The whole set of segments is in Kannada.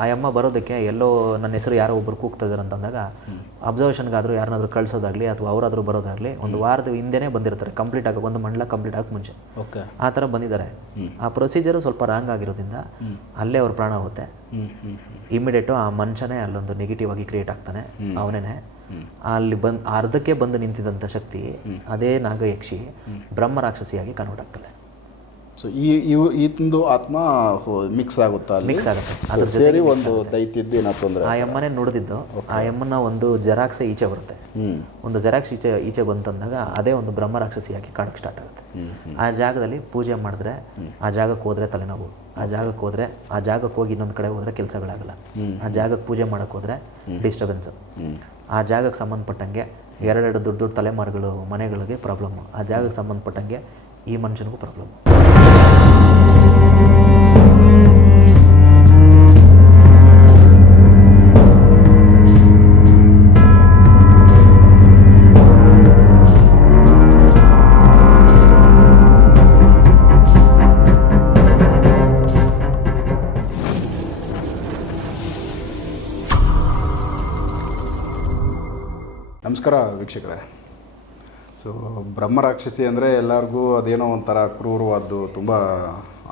ಆ ಅಮ್ಮ ಬರೋದಕ್ಕೆ ಎಲ್ಲೋ ನನ್ನ ಹೆಸರು ಯಾರೋ ಒಬ್ಬರು ಕೂಗ್ತಾ ಇದ್ದಾರೆ ಅಂತಂದಾಗ ಅಬ್ಸರ್ವೇಷನ್ಗಾದರೂ ಯಾರನ್ನಾದ್ರೂ ಕಳಿಸೋದಾಗಲಿ ಅಥವಾ ಅವರಾದರೂ ಬರೋದಾಗ್ಲಿ ಒಂದು ವಾರದ ಹಿಂದೆನೇ ಬಂದಿರ್ತಾರೆ. ಕಂಪ್ಲೀಟ್ ಆಗಿ ಒಂದು ಮಂಡಲ ಕಂಪ್ಲೀಟ್ ಆಗಕ್ಕೆ ಮುಂಚೆ. ಓಕೆ. ಆ ಥರ ಬಂದಿದ್ದಾರೆ. ಆ ಪ್ರೊಸೀಜರು ಸ್ವಲ್ಪ ರಾಂಗ್ ಆಗಿರೋದ್ರಿಂದ ಅಲ್ಲೇ ಅವ್ರ ಪ್ರಾಣ ಹೋಗುತ್ತೆ. ಇಮಿಡಿಯೇಟು ಆ ಮನುಷ್ಯನೇ ಅಲ್ಲೊಂದು ನೆಗೆಟಿವ್ ಆಗಿ ಕ್ರಿಯೇಟ್ ಆಗ್ತಾನೆ. ಅವನೇನೆ. ಅಲ್ಲಿ ಬಂದು ಅರ್ಧಕ್ಕೆ ಬಂದು ನಿಂತಿದ್ದಂಥ ಶಕ್ತಿ ಅದೇ ನಾಗಯಕ್ಷಿ ಬ್ರಹ್ಮ ರಾಕ್ಷಸಿಯಾಗಿ ಕನ್ವರ್ಟ್ ಆಗ್ತಾಳೆ. ಸೊ ಈ ಇವು ಈತಂದು ಆತ್ಮ ಮಿಕ್ಸ್ ಆಗುತ್ತಾ ಮಿಕ್ಸ್ ಆಗುತ್ತೆ. ಅದ್ರ ಸೇರಿ ಒಂದು ದೈತ್ಯದ್ದು ಏನೋ ತೊಂದರೆ ಆ ಎಮ್ಮನೆ ನುಡಿದಿದ್ದು. ಆ ಎಮ್ಮನ ಒಂದು ಜೆರಾಕ್ಸ್ ಈಚೆ ಬರುತ್ತೆ. ಒಂದು ಜೆರಾಕ್ಸ್ ಈಚೆ ಈಚೆ ಬಂತಂದಾಗ ಅದೇ ಒಂದು ಬ್ರಹ್ಮ ರಾಕ್ಷಸಿಯಾಗಿ ಕಾಡಕ್ಕೆ ಸ್ಟಾರ್ಟ್ ಆಗುತ್ತೆ. ಆ ಜಾಗದಲ್ಲಿ ಪೂಜೆ ಮಾಡಿದ್ರೆ ಆ ಜಾಗಕ್ಕೆ ಹೋದ್ರೆ ತಲೆನೋವು. ಆ ಜಾಗಕ್ಕೆ ಹೋದ್ರೆ ಆ ಜಾಗಕ್ಕೆ ಹೋಗಿ ಇನ್ನೊಂದು ಕಡೆ ಹೋದ್ರೆ ಕೆಲಸಗಳಾಗಲ್ಲ. ಆ ಜಾಗಕ್ಕೆ ಪೂಜೆ ಮಾಡಕ್ಕೆ ಹೋದ್ರೆ ಡಿಸ್ಟರ್ಬೆನ್ಸ್ ಆ ಜಾಗಕ್ಕೆ ಸಂಬಂಧಪಟ್ಟಂಗೆ ಎರಡೆರಡು ದೊಡ್ಡ ದೊಡ್ಡ ತಲೆಮಾರುಗಳು ಮನೆಗಳಿಗೆ ಪ್ರಾಬ್ಲಮ್ ಆ ಜಾಗಕ್ಕೆ ಸಂಬಂಧಪಟ್ಟಂಗೆ ಈ ಮನುಷ್ಯನಿಗೂ ಪ್ರಾಬ್ಲಮ್ ನಮಸ್ಕಾರ ವೀಕ್ಷಕರೇ. ಸೊ ಬ್ರಹ್ಮರಾಕ್ಷಸಿ ಅಂದರೆ ಎಲ್ಲರಿಗೂ ಅದೇನೋ ಒಂಥರ ಕ್ರೂರವಾದ್ದು ತುಂಬ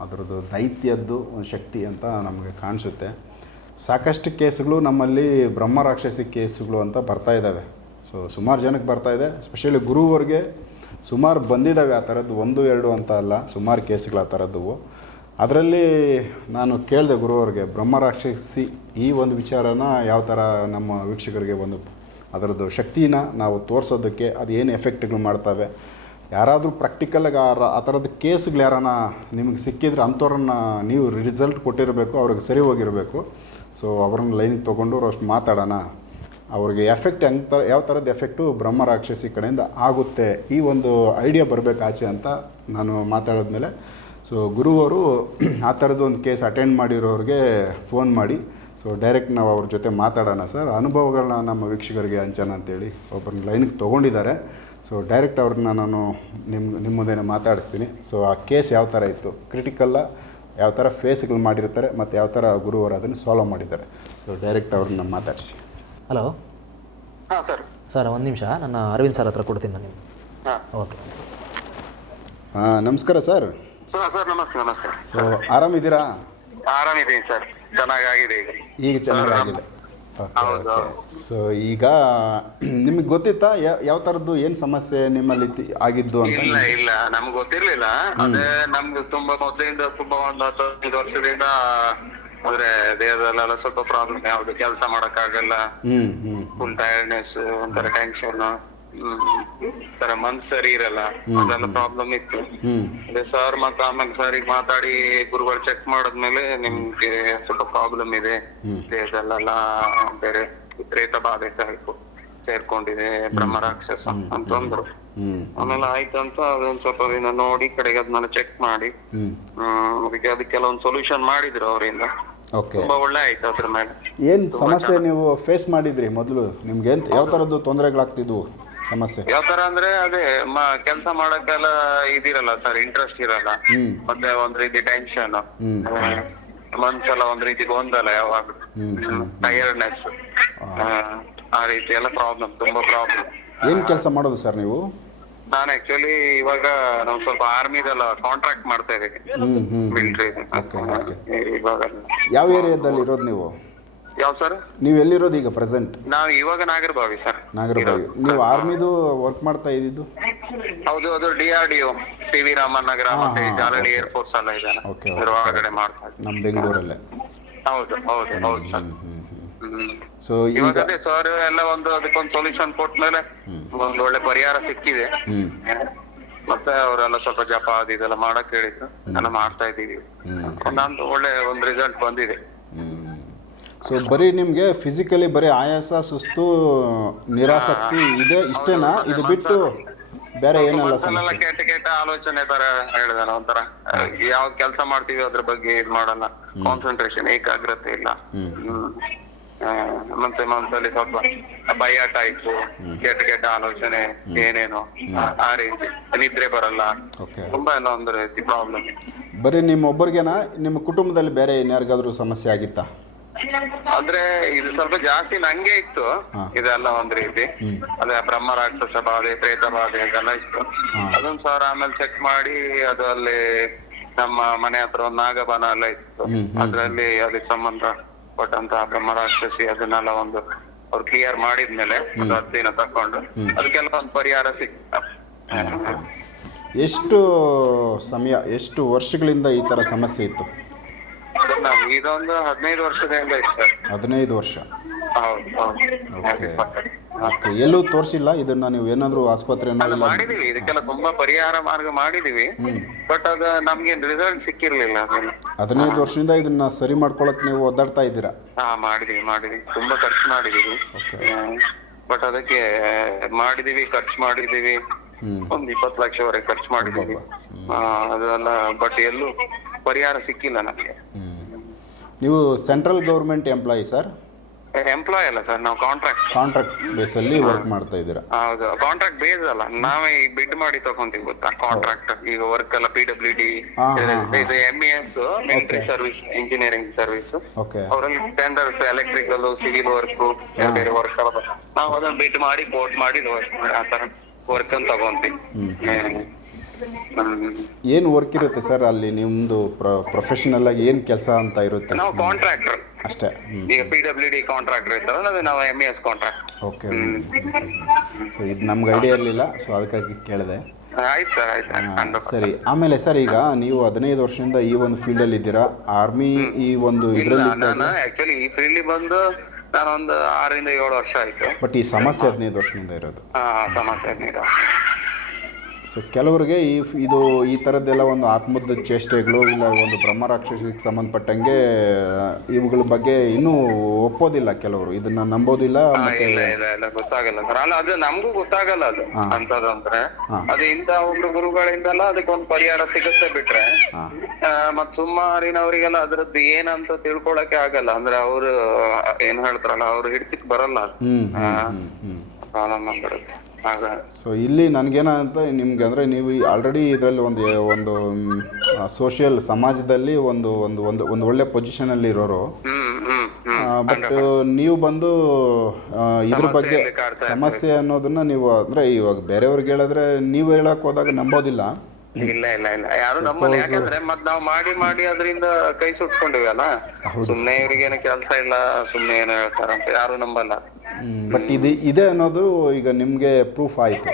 ಅದರದ್ದು ದೈತ್ಯದ್ದು ಒಂದು ಶಕ್ತಿ ಅಂತ ನಮಗೆ ಕಾಣಿಸುತ್ತೆ. ಸಾಕಷ್ಟು ಕೇಸ್ಗಳು ನಮ್ಮಲ್ಲಿ ಬ್ರಹ್ಮರಾಕ್ಷಸಿ ಕೇಸ್ಗಳು ಅಂತ ಬರ್ತಾ ಇದ್ದಾವೆ. ಸೊ ಸುಮಾರು ಜನಕ್ಕೆ ಬರ್ತಾ ಇದೆ. ಸ್ಪೆಷಲಿ ಗುರುವರಿಗೆ ಸುಮಾರು ಬಂದಿದ್ದಾವೆ ಆ ಥರದ್ದು ಒಂದು, ಎರಡು ಅಂತ ಅಲ್ಲ, ಸುಮಾರು ಕೇಸ್ಗಳು ಆ ಥರದ್ದು. ಅದರಲ್ಲಿ ನಾನು ಕೇಳಿದೆ ಬ್ರಹ್ಮ ಬ್ರಹ್ಮರಾಕ್ಷಸಿ ಈ ಒಂದು ವಿಚಾರನ ಯಾವ ಥರ ನಮ್ಮ ವೀಕ್ಷಕರಿಗೆ ಒಂದು ಅದರದ್ದು ಶಕ್ತಿನ ನಾವು ತೋರಿಸೋದಕ್ಕೆ ಅದು ಏನು ಎಫೆಕ್ಟ್ಗಳು ಮಾಡ್ತವೆ ಯಾರಾದರೂ ಪ್ರಾಕ್ಟಿಕಲಾಗಿ ಆ ಥರದ ಕೇಸ್ಗಳು ಯಾರನ್ನ ನಿಮಗೆ ಸಿಕ್ಕಿದ್ರೆ ಅಂಥವ್ರನ್ನ ನೀವು ರಿಸಲ್ಟ್ ಕೊಟ್ಟಿರಬೇಕು, ಅವ್ರಿಗೆ ಸರಿ ಹೋಗಿರಬೇಕು. ಸೊ ಅವ್ರನ್ನ ಲೈನಿಗೆ ತೊಗೊಂಡು ಅಷ್ಟು ಮಾತಾಡೋಣ. ಅವ್ರಿಗೆ ಎಫೆಕ್ಟ್ ಹೆಂಗೆ ಥರ ಯಾವ ಥರದ ಎಫೆಕ್ಟು ಬ್ರಹ್ಮ ರಾಕ್ಷಸಿ ಕಡೆಯಿಂದ ಆಗುತ್ತೆ, ಈ ಒಂದು ಐಡಿಯಾ ಬರಬೇಕು ಆಚೆ ಅಂತ ನಾನು ಮಾತಾಡಿದ್ಮೇಲೆ. ಸೊ ಗುರುವರು ಆ ಥರದ್ದು ಒಂದು ಕೇಸ್ ಅಟೆಂಡ್ ಮಾಡಿರೋರಿಗೆ ಫೋನ್ ಮಾಡಿ. ಸೊ ಡೈರೆಕ್ಟ್ ನಾವು ಅವ್ರ ಜೊತೆ ಮಾತಾಡೋಣ ಸರ್. ಅನುಭವಗಳನ್ನ ನಮ್ಮ ವೀಕ್ಷಕರಿಗೆ ಹಂಚೋಣ ಅಂತೇಳಿ ಒಬ್ಬರನ್ನ ಲೈನಿಗೆ ತೊಗೊಂಡಿದ್ದಾರೆ. ಸೊ ಡೈರೆಕ್ಟ್ ಅವ್ರನ್ನ ನಾನು ನಿಮ್ಮ ನಿಮ್ಮ ಮುಂದೆನೇ ಮಾತಾಡಿಸ್ತೀನಿ. ಸೊ ಆ ಕೇಸ್ ಯಾವ ಥರ ಇತ್ತು? ಕ್ರಿಟಿಕಲ್ಲ ಯಾವ ಥರ ಫೇಸ್ಗಳು ಮಾಡಿರ್ತಾರೆ? ಮತ್ತು ಯಾವ ಥರ ಗುರುವರು ಅದನ್ನು ಸಾಲ್ವ್ ಮಾಡಿದ್ದಾರೆ? ಸೊ ಡೈರೆಕ್ಟ್ ಅವ್ರನ್ನ ಮಾತಾಡಿಸಿ. ಹಲೋ ಹಾಂ ಸರ್ ಸರ್ ಒಂದು ನಿಮಿಷ. ನನ್ನ ಅರವಿಂದ್ ಸರ್ ಹತ್ರ ಕೊಡ್ತೀನಿ ನಾನು ನಿಮ್ಗೆ. ಹಾ. ಓಕೆ ಹಾಂ ನಮಸ್ಕಾರ ಸರ್ ಸರ್ ಸರ್ ನಮಸ್ತೆ ನಮಸ್ತೆ. ಸೊ ಆರಾಮಿದ್ದೀರಾ? ಆರಾಮಿದ್ದೀನಿ ಸರ್ ಚೆನ್ನಾಗಾಗಿದೆ ಈಗ. ಈಗ ಚೆನ್ನಾಗಾಗಿದೆ. ಸೊ ಈಗ ನಿಮಗೆ ಗೊತ್ತಿತ್ತಾ ಯಾವ ತರದ್ದು ಏನ್ ಸಮಸ್ಯೆ ನಿಮ್ಮಲ್ಲಿ ಇತ್ತು- ಆಗಿದ್ದು ಅಂತ? ಇಲ್ಲ ಇಲ್ಲ. ನಮ್ಗೆ ಗೊತ್ತಿರ್ಲಿಲ್ಲ. ಅದೇ ನಮ್ಗೆ ತುಂಬಾ ಮೊದಲಿಂದ ತುಂಬಾ ಒಂದು ಹತ್ತೈದು ವರ್ಷದಿಂದ ಅಂದ್ರೆ ದೇಹದಲ್ಲೆಲ್ಲ ಸ್ವಲ್ಪ ಪ್ರಾಬ್ಲಮ್ ಯಾವ್ದು ಕೆಲಸ ಮಾಡಕ್ಕಾಗಲ್ಲ. ಆಗಲ್ಲ ಹ್ಮ್ ಫುಲ್ ಟೈರ್ಡ್ನೆಸ್ ಒಂಥರ ಟೆನ್ಷನ್ ತರ ಮನ್ಸ್ ಸರಿ ಇರಲ್ಲ. ಅದೆಲ್ಲ ಪ್ರಾಬ್ಲಮ್ ಇತ್ತು. ಅದೇ ಸರ್ ಮತ್ತೆ ಆಮೇಲೆ ಸರಿಗೆ ಮಾತಾಡಿ ಗುರುಗಳು ಚೆಕ್ ಮಾಡಿದ್ಮೇಲೆ ನಿಮ್ಗೆ ಸ್ವಲ್ಪ ಪ್ರಾಬ್ಲಮ್ ಇದೆ. ದೇಹದಲ್ಲೆಲ್ಲ ಬೇರೆ ಪ್ರೇತ ಬಾಧೆ ಟೈಪ್ ಸೇರ್ಕೊಂಡಿದೆ ಬ್ರಹ್ಮ ರಾಕ್ಷಸ ಅಂತ ಅಂದ್ರು. ಆಮೇಲೆ ಆಯ್ತು ಅಂತ ಅದೊಂದ್ ಸ್ವಲ್ಪ ದಿನ ನೋಡಿ ಕಡೆಗೆ ಅದನ್ನ ಚೆಕ್ ಮಾಡಿ. ಹ್ಮ್. ಅದಕ್ಕೆ ಅದಕ್ಕೆ ಒಂದು ಸೊಲ್ಯೂಷನ್ ಮಾಡಿದ್ರು ಅವರಿಂದ. ತುಂಬಾ ಒಳ್ಳೆ ಆಯ್ತು ಅದ್ರ ಮೇಲೆ. ಏನ್ ಸಮಸ್ಯೆ ನೀವು ಫೇಸ್ ಮಾಡಿದ್ರಿ ಮೊದಲು? ನಿಮ್ಗೆ ಯಾವ ತರದ್ದು ತೊಂದರೆಗಳಾಗ್ತಿದ್ವು? ಸಮಸ್ಯೆ. ಯಾವ ತರ ಅಂದ್ರೆ ಅದೇ ಕೆಲಸ ಮಾಡಕ್ಕೆಲ್ಲ ಇದಿರಲ್ಲ ಸರ್ ಇಂಟ್ರೆಸ್ಟ್ ಇರಲ್ಲ. ಮತ್ತೆ ಒಂದ್ ರೀತಿ ಟೆನ್ಷನ್. ಮನ್ಸೆಲ್ಲ ಒಂದ್ ರೀತಿ ಗೊಂದಲ ಯಾವಾಗ. ಟೈರ್ಡ್ನೆಸ್ ಟಯರ್ಡ್ನೆಸ್ ಆ ರೀತಿ ಎಲ್ಲ ಪ್ರಾಬ್ಲಮ್ ತುಂಬಾ ಪ್ರಾಬ್ಲಮ್ ಏನ್ ಕೆಲಸ ಮಾಡೋದು ಸರ್ ನೀವು? ನಾನು ಆಕ್ಚುಲಿ ಇವಾಗ ನಾವು ಸ್ವಲ್ಪ ಆರ್ಮಿದೆಲ್ಲ ಕಾಂಟ್ರಾಕ್ಟ್ ಮಾಡ್ತಾ ಇದ್ದೀವಿ ಮಿಲಿಟರಿ. ಇವಾಗ ಯಾವ ಏರಿಯಾದಲ್ಲಿ ಇರೋದು ನೀವು? ಯಾವ ಸರ್ ನೀವು ಎಲ್ಲಿರೋದು ಈಗ ಪ್ರೆಸೆಂಟ್ ನಾವು ಇವಾಗ ನಾಗರಬಾವಿ ಸರ್ ನಾಗರಬಾವಿ. ನೀವು ಆರ್ಮಿದು ವರ್ಕ್ ಮಾಡ್ತಾ ಇದ್ದಿದ್ದು? ಹೌದು ಅದು DRDO R D C V Raman Nagar ಮತ್ತೆ ಜಾಲಡಿ ಏರ್ ಫೋರ್ಸ್ ಎಲ್ಲ ಇದೆ ಓಕೆ ಹೊರಗಡೆ ಮಾಡ್ತಾ ಇದ್ದೀವಿ ನಮ್ಮ ಬೆಂಗಳೂರಲ್ಲೇ. ಹೌದು ಹೌದು ಹೌದು ಸರ್ ಸೊ ಇವಾಗ ಅದೇ ಸರ್ ಎಲ್ಲ ಒಂದು ಅದಕ್ಕೊಂದು ಸೊಲ್ಯೂಷನ್ ಕೊಟ್ಮೇಲೆ ಒಂದು ಒಳ್ಳೆ ಪರಿಹಾರ ಸಿಕ್ಕಿದೆ. ಮತ್ತೆ ಅವರೆಲ್ಲ ಸ್ವಲ್ಪ ಜಪ ಅದು ಇದೆಲ್ಲ ಮಾಡಕ್ ಹೇಳಿದ್ರು. ಎಲ್ಲ ಮಾಡ್ತಾ ಇದ್ದೀವಿ. ಒಂದೊಂದು ಒಳ್ಳೆ ಒಂದು ರಿಸಲ್ಟ್ ಬಂದಿದೆ. ಸೊ ಬರೀ ನಿಮಗೆ ಫಿಸಿಕಲಿ ಬರೀ ಆಯಾಸ ಸುಸ್ತು ನಿರಾಸಕ್ತಿ ಇದೆ ಇಷ್ಟೇನಾ? ಇದು ಬಿಟ್ಟು ಬೇರೆ ಏನಲ್ಲ ಸಮಸ್ಯೆ? ಕೆಟ್ಟ ಕೆಟ್ಟ ಆಲೋಚನೆ ತರ ಹೇಳಿದಾನ ಒಂಥರ. ಯಾವ ಕೆಲಸ ಮಾಡ್ತೀವಿ ಅದ್ರ ಬಗ್ಗೆ ಇದ್ ಮಾಡಲ್ಲ. ಕಾನ್ಸಂಟ್ರೇಷನ್ ಏಕಾಗ್ರತೆ ಇಲ್ಲ. ಮತ್ತೆ ಮನ್ಸಲ್ಲಿ ಸ್ವಲ್ಪ ಭಯ ಟೈಪ್ ಕೆಟ್ಟ ಕೆಟ್ಟ ಆಲೋಚನೆ ಏನೇನು. ಆ ರೀತಿ. ನಿದ್ರೆ ಬರಲ್ಲ. ತುಂಬಾ ಎಲ್ಲ ಒಂದು ರೀತಿ ಪ್ರಾಬ್ಲಮ್ ಬರೀ ನಿಮ್ಮ ಒಬ್ಬರಿಗೇನಾ ನಿಮ್ಮ ಕುಟುಂಬದಲ್ಲಿ ಬೇರೆ ಇನ್ಯಾರಿಗಾದ್ರೂ ಸಮಸ್ಯೆ ಆಗಿತ್ತಾ? ಅಂದ್ರೆ ಇದು ಸ್ವಲ್ಪ ಜಾಸ್ತಿ ನಂಗೆ ಇತ್ತು. ಇದೆಲ್ಲ ಒಂದ್ ರೀತಿ. ಅದೇ ಬ್ರಹ್ಮ ರಾಕ್ಷಸ ಬಾಧೆ ಪ್ರೇತ ಬಾಧೆ ಅಂತೆಲ್ಲ ಇತ್ತು. ಅದೊಂದ್ ಸಾವಿರ ಆಮೇಲೆ ಚೆಕ್ ಮಾಡಿ ಅದು ಅಲ್ಲಿ ನಮ್ಮ ಮನೆ ಹತ್ರ ಒಂದು ನಾಗಬನ ಎಲ್ಲ ಇತ್ತು. ಅದ್ರಲ್ಲಿ ಅದಕ್ಕೆ ಸಂಬಂಧ ಪಟ್ಟಂತಹ ಬ್ರಹ್ಮ ರಾಕ್ಷಸಿ ಅದನ್ನೆಲ್ಲ ಒಂದು ಅವ್ರು ಕ್ಲಿಯರ್ ಮಾಡಿದ್ಮೇಲೆ ಒಂದು ಹತ್ತು ದಿನ ತಕೊಂಡು ಅದಕ್ಕೆಲ್ಲ ಒಂದು ಪರಿಹಾರ ಸಿಕ್ತ. ಎಷ್ಟು ಸಮಯ ಎಷ್ಟು ವರ್ಷಗಳಿಂದ ಈ ತರ ಸಮಸ್ಯೆ ಇತ್ತು? ನಮ್ಗೆ ಇದೊಂದು ಹದಿನೈದು ವರ್ಷದಿಂದ ಐತೆ ಸರ್. ಹದಿನೈದು ವರ್ಷ. ಹೌದು ಹೌದು. ಓಕೆ. ಓಕೆ. ಎಲ್ಲೂ ತೋರಿಸಿಲ್ಲ? ಇದನ್ನ ನೀವು ಏನಾದರೂ ಆಸ್ಪತ್ರೆ ಇಲ್ಲ ಮಾಡಿದೀವಿ. ಇದಕ್ಕೆಲ್ಲ ತುಂಬಾ ಪರಿಹಾರ ಮಾರ್ಗ ಮಾಡಿದೀವಿ. ಬಟ್ ಅದ ನಮ್ಗೆ ರಿಸಲ್ಟ್ ಸಿಕ್ಕಿರ್ಲಿಲ್ಲ ಅದನ್ನ ಹದಿನೈದು ವರ್ಷದಿಂದ ಇದನ್ನ ಸರಿ ಮಾಡ್ಕೊಳಕ್ ನೀವು ಒದ್ದಾಡ್ತಾ ಇದ್ದೀರಾ? ಹಾ ಮಾಡಿದೀವಿ ಮಾಡಿದೀವಿ. ತುಂಬಾ ಖರ್ಚು ಮಾಡಿದೀವಿ. ಬಟ್ ಅದಕ್ಕೆ ಮಾಡಿದೀವಿ ಖರ್ಚು ಮಾಡಿದೀವಿ. ಒಂದ್ ಇಪ್ಪತ್ತು ಲಕ್ಷವರೆಗೆ ಖರ್ಚು ಮಾಡಿದೀವಿ. ಆ, ಅದೆಲ್ಲ ಬಟ್ ಎಲ್ಲೂ ಪರಿಹಾರ ಸಿಕ್ಕಿಲ್ಲ ನಮ್ಗೆ. ನೀವು central government employee sir? Employ ಅಲ್ಲ ಸರ್ ನಾವು ಕಾಂಟ್ರಾಕ್ಟ್ ಕಾಂಟ್ರಾಕ್ಟ್ ಬೇಸಲ್ಲಿ ವರ್ಕ್ ಮಾಡ್ತಾ ಇದ್ದೀರಾ? ಹೌದು ಕಾಂಟ್ರಾಕ್ಟ್ ಬೇಸ್ ಅಲ್ಲ. ನಾವೇ ಈ ಬಿಡ್ ಮಾಡಿ ತಗೊಂತೀವಿ ಗೊತ್ತಾ ಕಾಂಟ್ರಾಕ್ಟ್ ಈಗ ವರ್ಕ್ ಎಲ್ಲ ಪಿ ಡಬ್ಲ್ಯೂ ಡಿ ಇದು M S military service engineering service okay ಅವರಲ್ಲಿ ಟೆಂಡರ್ಸ್ ಎಲೆಕ್ಟ್ರಿಕಲ್ ಸಿವಿಲ್ ವರ್ಕ್ ಬೇರೆ ವರ್ಕ್ ಎಲ್ಲ ನಾವು ಅದನ್ನ ಬಿಡ್ ಮಾಡಿ ಕೋಟ್ ಮಾಡಿ ಆ ತರ ವರ್ಕ್ ಅಂತ ತಗೊಂತೀವಿ. ಏನು ವರ್ಕ್ ಇರುತ್ತೆ ಸರ್ ಅಲ್ಲಿ ನಿಮ್ಮದು ಪ್ರೊಫೆಷನಲ್ ಆಗಿ ಏನು ಕೆಲಸ ಅಂತ ಇರುತ್ತೆ? ನಾವು ಕಾಂಟ್ರಾಕ್ಟರ್ ಅಷ್ಟೇ. ಈಗ ಪಿ ಡಬ್ಲ್ಯೂ ಡಿ ಕಾಂಟ್ರಾಕ್ಟರ್ ಇರ್ತಾರಲ್ಲ ಅದು ನಾವು M S contract okay so ಇದು ನಮ್ಗೆ ಐಡಿಯಾ ಇರಲಿಲ್ಲ ಸೊ ಅದಕ್ಕಾಗಿ ಕೇಳಿದೆ. ಆಯ್ತು ಸರ್ ಆಯ್ತು ಸರಿ. ಆಮೇಲೆ ಸರ್ ಈಗ ನೀವು ಹದಿನೈದು ವರ್ಷದಿಂದ ಈ ಒಂದು ಫೀಲ್ಡಲ್ಲಿ ಇದ್ದೀರಾ? ಆರ್ಮಿ ಈ ಒಂದು ಇದರಲ್ಲಿ ನಾನು ಆಕ್ಚುಲಿ ಈ ಫೀಲ್ಡ್ ಬಂದು ನಾನೊಂದು ಆರರಿಂದ ಏಳು ವರ್ಷ ಆಯ್ತು. ಬಟ್ ಈ ಸಮಸ್ಯೆ ಹದಿನೈದು ವರ್ಷದಿಂದ ಇರೋದು. ಹಾಂ ಸಮಸ್ಯೆ ಏನಿಲ್ಲ ಸೊ ಕೆಲವರಿಗೆ ಈ ಇದು ಈ ಥರದ್ದೆಲ್ಲ ಒಂದು ಆತ್ಮದ ಚೇಷ್ಟೆಗಳು ಇಲ್ಲ ಒಂದು ಬ್ರಹ್ಮ ರಾಕ್ಷಸಿಗೆ ಸಂಬಂಧಪಟ್ಟಂಗೆ ಇವುಗಳ ಬಗ್ಗೆ ಇನ್ನೂ ಒಪ್ಪೋದಿಲ್ಲ ಕೆಲವರು. ಇದನ್ನ ನಂಬೋದಿಲ್ಲ ಇಲ್ಲ ಇಲ್ಲ ಇಲ್ಲ ಗೊತ್ತಾಗಲ್ಲ ಸರ್. ಅಲ್ಲ ಅದು ನಮಗೂ ಗೊತ್ತಾಗಲ್ಲ ಅದು ಅಂತದಂದ್ರೆ ಅದು ಇಂತ ಒಬ್ರು ಗುರುಗಳಿಂದಲ್ಲ ಅದಕ್ಕೆ ಒಂದು ಪರಿಹಾರ ಸಿಗುತ್ತೆ ಬಿಟ್ರೆ. ಆ, ಮತ್ ಸುಮಾರಿನವರಿಗೆಲ್ಲ ಅದ್ರದ್ದು ಏನಂತ ತಿಳ್ಕೊಳಕ್ಕೆ ಆಗಲ್ಲ. ಅಂದ್ರೆ ಅವ್ರು ಏನ್ ಹೇಳ್ತಾರಲ್ಲ ಅವ್ರು ಹಿಡ್ತಿಕ್ ಬರಲ್ಲ. ಅದು ಹ್ಮ್ ಪ್ರಾಬ್ಲಮ್ ಆಗ್ಬಿಡುತ್ತೆ ಆಗ ಸೊ ಇಲ್ಲಿ ನನಗೇನಂತ ನಿಮ್ಗೆ ಅಂದರೆ ನೀವು ಆಲ್ರೆಡಿ ಇದರಲ್ಲಿ ಒಂದು ಒಂದು ಸೋಷಿಯಲ್ ಸಮಾಜದಲ್ಲಿ ಒಂದು ಒಂದು ಒಂದು ಒಂದು ಒಳ್ಳೆ ಪೊಸಿಷನಲ್ಲಿ ಇರೋರು. ಬಟ್ ನೀವು ಬಂದು ಇದ್ರ ಬಗ್ಗೆ ಸಮಸ್ಯೆ ಅನ್ನೋದನ್ನ ನೀವು ಅಂದ್ರೆ ಇವಾಗ ಬೇರೆಯವ್ರಿಗೆ ಹೇಳಿದ್ರೆ ನೀವು ಹೇಳಕ್ ಹೋದಾಗ ನಂಬೋದಿಲ್ಲ. ಇಲ್ಲ ಇಲ್ಲ ಇಲ್ಲ. ಯಾರು ನಮ್ಮಲ್ಲಿ ಯಾಕಂದ್ರೆ ಮತ್ ನಾವು ಮಾಡಿ ಮಾಡಿ ಅದರಿಂದ ಕೈ ಸುಟ್ಕೊಂಡಿವಲ್ಲ? ಸುಮ್ನೆ ಇವ್ರಿಗೇನು ಕೆಲಸ ಇಲ್ಲ ಸುಮ್ನೆ ಏನೋ ಹೇಳ್ತಾರಂತ ಯಾರು ನಂಬಲ್ಲ. ಬಟ್ ಇದು ಇದೆ ಅನ್ನೋದು ಈಗ ನಿಮಗೆ ಪ್ರೂಫ್ ಆಯ್ತು.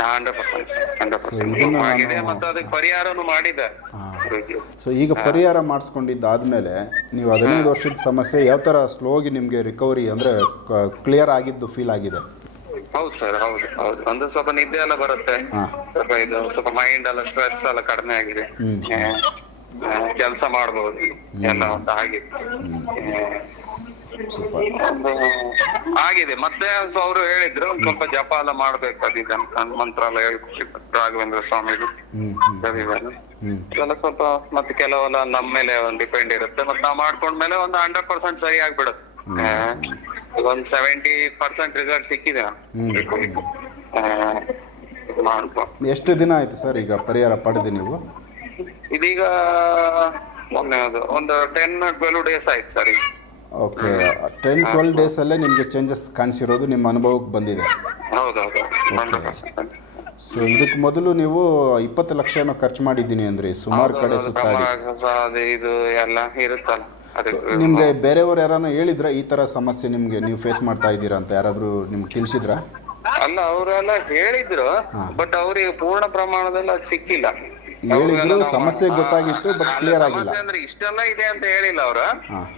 Hundred percent hundred percent. ಆಗಿದೆ ಮತ್ತೆ ಅದಕ್ಕೆ ಪರಿಹಾರನು ಮಾಡಿದೆ ಸೊ ಈಗ ಪರಿಹಾರ ಮಾಡಿಸ್ಕೊಂಡಿದ್ದಾದ್ಮೇಲೆ ನೀವು ಹದಿನೈದು ವರ್ಷದ ಸಮಸ್ಯೆ ಯಾವ ಥರ ಸ್ಲೋಗಿ ನಿಮಗೆ ರಿಕವರಿ ಅಂದ್ರೆ ಕ್ಲಿಯರ್ ಆಗಿದ್ದು ಫೀಲ್ ಆಗಿದೆ? ಹೌದು ಸರ್ ಹೌದು ಹೌದು. ಒಂದು ಸ್ವಲ್ಪ ನಿದ್ದೆ ಎಲ್ಲ ಬರುತ್ತೆ. ಸ್ವಲ್ಪ ಇದು ಸ್ವಲ್ಪ ಮೈಂಡ್ ಎಲ್ಲ ಸ್ಟ್ರೆಸ್ ಎಲ್ಲ ಕಡಿಮೆ ಆಗಿದೆ. ಕೆಲಸ ಮಾಡ್ಬೋದು. ಎಲ್ಲ ಒಂದು ಆಗಿದೆ ಒಂದು ಆಗಿದೆ. ಮತ್ತೆ ಸೊ ಅವರು ಹೇಳಿದ್ರು ಒಂದ್ ಸ್ವಲ್ಪ ಜಪ ಎಲ್ಲ ಮಾಡ್ಬೇಕು ಅದೀಗ ಅಂತ ಮಂತ್ರ ಎಲ್ಲ ಹೇಳ್ಕೊಟ್ಟಿದ್ರು ರಾಘವೇಂದ್ರ ಸ್ವಾಮಿಗಳು ಇದೆಲ್ಲ ಸ್ವಲ್ಪ ಮತ್ತೆ ಕೆಲವೆಲ್ಲ ನಮ್ಮ ಮೇಲೆ ಒಂದು ಡಿಪೆಂಡ್ ಇರುತ್ತೆ. ಮತ್ತೆ ನಾವು ಮಾಡ್ಕೊಂಡ್ಮೇಲೆ ಒಂದು ಹಂಡ್ರೆಡ್ ಪರ್ಸೆಂಟ್ ಸರಿ ಆಗ್ಬಿಡುತ್ತೆ. ಒಂದ್ ಸೆವೆಂಟಿ ಪರ್ಸೆಂಟ್ ರಿಸಲ್ಟ್ ಸಿಕ್ಕಿದೆ. ಎಷ್ಟು ದಿನ ಆಯ್ತು ಸರ್ ಈಗ ಪರಿಹಾರ ಪಡೆದು ನೀವು? ಇದೀಗ ಮೊನ್ನೆ ಅದು ಒಂದು ಟೆನ್ ಟ್ವೆಲ್ವ್ ಡೇಸ್ ಆಯ್ತು ಸರ್ ಈಗ. ಓಕೆ ಟೆನ್ ಟ್ವೆಲ್ ಅಲ್ಲೇ ನಿಮಗೆ ಚೇಂಜಸ್ ಕಾಣಿಸಿರೋದು ನಿಮ್ಮ ಅನುಭವಕ್ಕೆ ಬಂದಿದೆ. ಹೌದೌದು. ಹಂಡ್ರೆಡ್ ಪರ್ಸೆಂಟ್ ಸೊ ಇದಕ್ಕೆ ಮೊದಲು ನೀವು ಇಪ್ಪತ್ತು ಲಕ್ಷನೋ ಖರ್ಚು ಮಾಡಿದ್ದೀನಿ ಅಂದ್ರೆ ಸುಮಾರು ಕಡೆ ಸುತ್ತಾಡಿ. ಅದು ಇದು ಎಲ್ಲ ಇರುತ್ತಲ್ಲ. ಅದಕ್ಕೆ ನಿಮಗೆ ಬೇರೆಯವ್ರು ಯಾರಾನ ಹೇಳಿದ್ರ ಈ ತರ ಸಮಸ್ಯೆ ನಿಮಗೆ ನೀವು ಫೇಸ್ ಮಾಡ್ತಾ ಇದ್ದೀರಾ ಅಂತ ಯಾರಾದರೂ ನಿಮ್ಗೆ ತಿಳಿಸಿದ್ರಾ? ಅಲ್ಲ ಅವರೆಲ್ಲ ಹೇಳಿದ್ರು ಬಟ್ ಅವ್ರಿಗೆ ಪೂರ್ಣ ಪ್ರಮಾಣದಲ್ಲಿ ಅದು ಸಿಕ್ಕಿಲ್ಲ. ಹೇಳಿದ್ರು ಸಮಸ್ಯೆ ಗೊತ್ತಾಗಿತ್ತು ಬಟ್ ಕ್ಲಿಯರ್ ಆಗಿಲ್ಲ. ಸಮಸ್ಯೆ ಅಂದ್ರೆ ಇಷ್ಟೆಲ್ಲ ಇದೆ ಅಂತ ಹೇಳಿಲ್ಲ ಅವರು.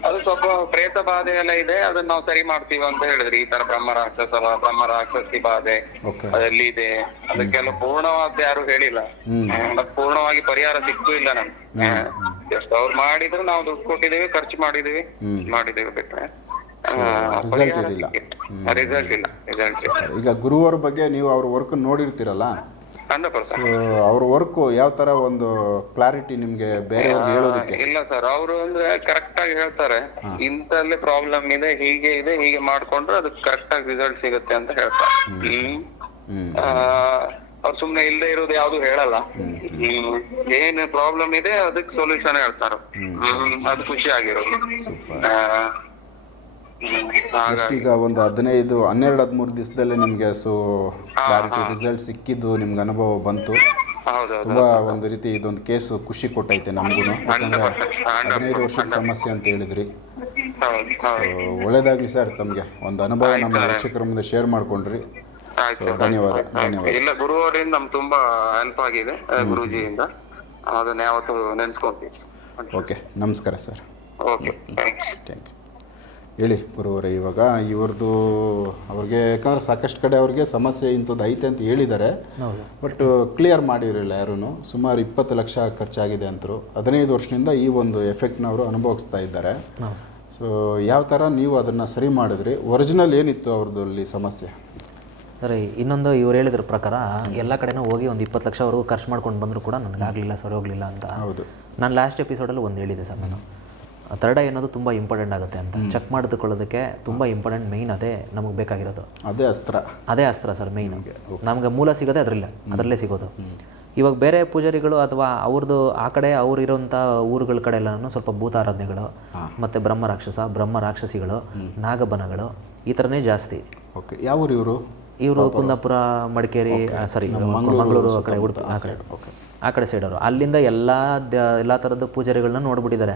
ಅದು ಸ್ವಲ್ಪ ಪ್ರೇತ ಬಾಧೆ ಎಲ್ಲ ಇದೆ ಅದನ್ನ ನಾವು ಸರಿ ಮಾಡ್ತೀವಿ ಅಂತ ಹೇಳಿದ್ರು. ಈ ತರ ಬ್ರಹ್ಮ ರಾಕ್ಷಸ ಬ್ರಹ್ಮ ರಾಕ್ಷಸಿ ಬಾಧೆ ಅದಲ್ಲಿ ಇದೆ. ಅದಕ್ಕೆಲ್ಲ ಪೂರ್ಣವಾದ ಯಾರು ಹೇಳಿಲ್ಲ. ಪೂರ್ಣವಾಗಿ ಪರಿಹಾರ ಸಿಕ್ತು ಇಲ್ಲ ನಮ್ಗೆ. ಜಸ್ಟ್ ಅವ್ರು ಮಾಡಿದ್ರು ನಾವು ದುಡ್ಡು ಕೊಟ್ಟಿದ್ದೀವಿ ಖರ್ಚು ಮಾಡಿದೀವಿ ಮಾಡಿದೀವಿ ಬಿಟ್ರೆ. ರಿಸಲ್ಟ್ ಇಲ್ಲ ರಿಸಲ್ಟ್ ಈಗ ಗುರುವರ ಬಗ್ಗೆ ನೀವು ಅವ್ರ ವರ್ಕ್ ನೋಡಿರ್ತೀರಲ್ಲ? ಸೊ ಅವ್ರ ವರ್ಕು ಯಾವ ತರ ಒಂದು ಕ್ಲಾರಿಟಿ ನಿಮ್ಗೆ ಬೇರೆ ಹೇಳೋದಕ್ಕೆ? ಇಲ್ಲ ಸರ್ ಅವರು ಅಂದ್ರೆ ಕರೆಕ್ಟ್ ಆಗಿ ಹೇಳ್ತಾರೆ. ಇಂತಲ್ಲಿ ಪ್ರಾಬ್ಲಮ್ ಇದೆ ಹೀಗೆ ಇದೆ ಹೀಗೆ ಮಾಡ್ಕೊಂಡ್ರೆ ಅದಕ್ಕೆ ಕರೆಕ್ಟ್ ಆಗಿ ರಿಸಲ್ಟ್ ಸಿಗುತ್ತೆ ಅಂತ ಹೇಳ್ತಾರೆ. ಅವ್ರು ಸುಮ್ನೆ ಇಲ್ಲದೆ ಇರೋದು ಯಾವ್ದು ಹೇಳಲ್ಲ. ಏನ್ ಪ್ರಾಬ್ಲಮ್ ಇದೆ ಅದಕ್ಕೆ ಸೊಲ್ಯೂಷನ್ ಹೇಳ್ತಾರ. ಅದು ಖುಷಿ ಆಗಿರೋದು. ಜಸ್ಟ್ ಈಗ ಒಂದು ಹದಿನೈದು ಹನ್ನೆರಡು ಹದಿಮೂರು ದಿವಸದಲ್ಲೇ ನಿಮಗೆ ಸೊ ಕ್ಲಾರಿಟಿ ರಿಸಲ್ಟ್ ಸಿಕ್ಕಿದ್ದು ನಿಮ್ಗೆ ಅನುಭವ ಬಂತು. ತುಂಬಾ ಒಂದು ರೀತಿ ಇದೊಂದು ಕೇಸ್ ಖುಷಿ ಕೊಟ್ಟೈತೆ ನಮಗೂ ಯಾಕಂದ್ರೆ ಹದಿನೈದು ವರ್ಷದ ಸಮಸ್ಯೆ ಅಂತ ಹೇಳಿದ್ರಿ. ಒಳ್ಳೇದಾಗ್ಲಿ ಸರ್ ತಮಗೆ. ಒಂದು ಅನುಭವ ನಮ್ಮ ವೀಕ್ಷಕರ ಮುಂದೆ ಶೇರ್ ಮಾಡ್ಕೊಂಡ್ರಿ. ಧನ್ಯವಾದ ಧನ್ಯವಾದ. ಇಲ್ಲ ನಮ್ಗೆ ತುಂಬಾ ಹೆಲ್ಪ್ ಆಗಿದೆ ಗುರುಜಿಯಿಂದ. ಅದನ್ನ ಯಾವತ್ತು ನೆನೆಸ್ಕೊಂತೀವಿ ಓಕೆ ನಮಸ್ಕಾರ ಸರ್. ಓಕೆ ಥ್ಯಾಂಕ್ ಯು ಹೇಳಿ ಗುರುವರೇ ಇವಾಗ ಇವ್ರದ್ದು ಅವ್ರಿಗೆ ಯಾಕಂದ್ರೆ ಸಾಕಷ್ಟು ಕಡೆ ಅವ್ರಿಗೆ ಸಮಸ್ಯೆ ಇಂಥದ್ದು ಐತೆ ಅಂತ ಹೇಳಿದ್ದಾರೆ ಬಟ್ ಕ್ಲಿಯರ್ ಮಾಡಿರಲಿಲ್ಲ ಯಾರೂ ಸುಮಾರು ಇಪ್ಪತ್ತು ಲಕ್ಷ ಖರ್ಚಾಗಿದೆ ಅಂತರು. ಹದಿನೈದು ವರ್ಷದಿಂದ ಈ ಒಂದು ಎಫೆಕ್ಟ್ನ ಅವರು ಅನುಭವಿಸ್ತಾ ಇದ್ದಾರೆ. ಸೊ ಯಾವ ಥರ ನೀವು ಅದನ್ನು ಸರಿ ಮಾಡಿದ್ರಿ? ಒರಿಜಿನಲ್ ಏನಿತ್ತು ಅವ್ರದ್ದು ಅಲ್ಲಿ ಸಮಸ್ಯೆ? ಸರಿ ಇನ್ನೊಂದು ಇವ್ರು ಹೇಳಿದ್ರ ಪ್ರಕಾರ ಎಲ್ಲ ಕಡೆನೂ ಹೋಗಿ ಒಂದು ಇಪ್ಪತ್ತು ಲಕ್ಷವರೆಗೂ ಖರ್ಚು ಮಾಡ್ಕೊಂಡು ಬಂದರೂ ಕೂಡ ನನಗಾಗಲಿಲ್ಲ ಸರಿ ಹೋಗಲಿಲ್ಲ ಅಂತ. ಹೌದು. ನಾನು ಲಾಸ್ಟ್ ಎಪಿಸೋಡಲ್ಲಿ ಒಂದು ಹೇಳಿದೆ ಸರ್ ನಾನು. ತರ್ಡ ಅನ್ನೋದು ತುಂಬ ಇಂಪಾರ್ಟೆಂಟ್ ಆಗುತ್ತೆ ಅಂತ. ಚೆಕ್ ಮಾಡಿದುಕೊಳ್ಳೋದಕ್ಕೆ ತುಂಬ ಇಂಪಾರ್ಟೆಂಟ್ ಮೈನ್ ಅದೇ ನಮಗೆ ಬೇಕಾಗಿರೋದು. ಅದೇ ಅಸ್ತ್ರ. ಅದೇ ಅಸ್ತ್ರ ಸರ್ ಮೇಯ್ನ್ ನಮ್ಗೆ ಮೂಲ ಸಿಗೋದೇ ಅದರಲ್ಲೇ ಅದರಲ್ಲೇ ಸಿಗೋದು. ಇವಾಗ ಬೇರೆ ಪೂಜಾರಿಗಳು ಅಥವಾ ಅವ್ರದ್ದು ಆ ಕಡೆ ಅವ್ರು ಇರೋಂಥ ಊರುಗಳ ಕಡೆ ಎಲ್ಲನೂ ಸ್ವಲ್ಪ ಭೂತಾರಾಧನೆಗಳು ಮತ್ತು ಬ್ರಹ್ಮ ರಾಕ್ಷಸ ಬ್ರಹ್ಮ ರಾಕ್ಷಸಿಗಳು ನಾಗಬನಗಳು ಈ ಥರನೇ ಜಾಸ್ತಿ. ಓಕೆ ಯಾವ ಊರು ಇವರು ಇವರು ಕುಂದಾಪುರ ಮಡಿಕೇರಿ ಸಾರಿ ಮಂಗಳೂರು ಆ ಕಡೆ ಉಡುಪಿ ಆ ಕಡೆ. ಓಕೆ ಆ ಕಡೆ ಸೈಡ್ ಅವರು. ಅಲ್ಲಿಂದ ಎಲ್ಲ ಎಲ್ಲ ಥರದ ಪೂಜಾರಿಗಳನ್ನ ನೋಡ್ಬಿಟ್ಟಿದ್ದಾರೆ.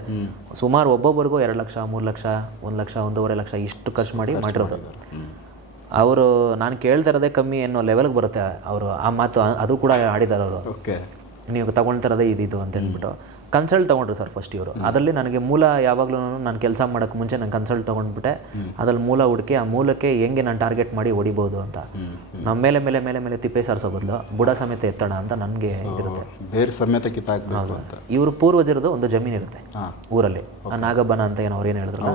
ಸುಮಾರು ಒಬ್ಬೊಬ್ಬರಿಗೂ ಎರಡು ಲಕ್ಷ ಮೂರು ಲಕ್ಷ ಒಂದು ಲಕ್ಷ ಒಂದೂವರೆ ಲಕ್ಷ ಇಷ್ಟು ಖರ್ಚು ಮಾಡಿ ಮಾಡಿರೋದು. ಅವರು ನಾನು ಕೇಳ್ತಾ ಇರೋದೇ ಕಮ್ಮಿ ಅನ್ನೋ ಲೆವೆಲ್ಗೆ ಬರುತ್ತೆ. ಅವರು ಆ ಮಾತು ಅದು ಕೂಡ ಆಡಿದ್ದಾರೆ ಅವರು. ನೀವು ತಗೊಳ್ತಿರೋದೇ ಇದಿದು ಅಂತ ಹೇಳ್ಬಿಟ್ಟು. ಕನ್ಸಲ್ಟ್ ತೊಗೊಂಡ್ರು ಸರ್ ಫಸ್ಟ್ ಇವರು. ಅದರಲ್ಲಿ ನನಗೆ ಮೂಲ ಯಾವಾಗಲೂ ನಾನು ಕೆಲಸ ಮಾಡೋಕ್ಕೆ ಮುಂಚೆ ನಾನು ಕನ್ಸಲ್ಟ್ ತೊಗೊಂಡ್ಬಿಟ್ಟೆ. ಅದ್ರಲ್ಲಿ ಮೂಲ ಹುಡುಕಿ ಆ ಮೂಲಕ್ಕೆ ಹೆಂಗೆ ನಾನು ಟಾರ್ಗೆಟ್ ಮಾಡಿ ಹೊಡಿಬೋದು ಅಂತ. ನಮ್ಮ ಮೇಲೆ ಮೇಲೆ ಮೇಲೆ ಮೇಲೆ ತಿಪ್ಪೆ ಸಾರಿಸೋ ಬದಲು ಬುಡ ಸಮೇತ ಎತ್ತಣ ಅಂತ ನನಗೆ ಇದಿರುತ್ತೆ ಬೇರೆ ಸಮೇತ ಕಿತ್ತಾಕ್ಬೇಕು ಅಂತ. ಇವರು ಪೂರ್ವಜರದು ಒಂದು ಜಮೀನು ಇರುತ್ತೆ ಊರಲ್ಲಿ. ಆ ನಾಗಬನ ಅಂತ ಏನೋ ಅವ್ರು ಏನು ಹೇಳಿದ್ರು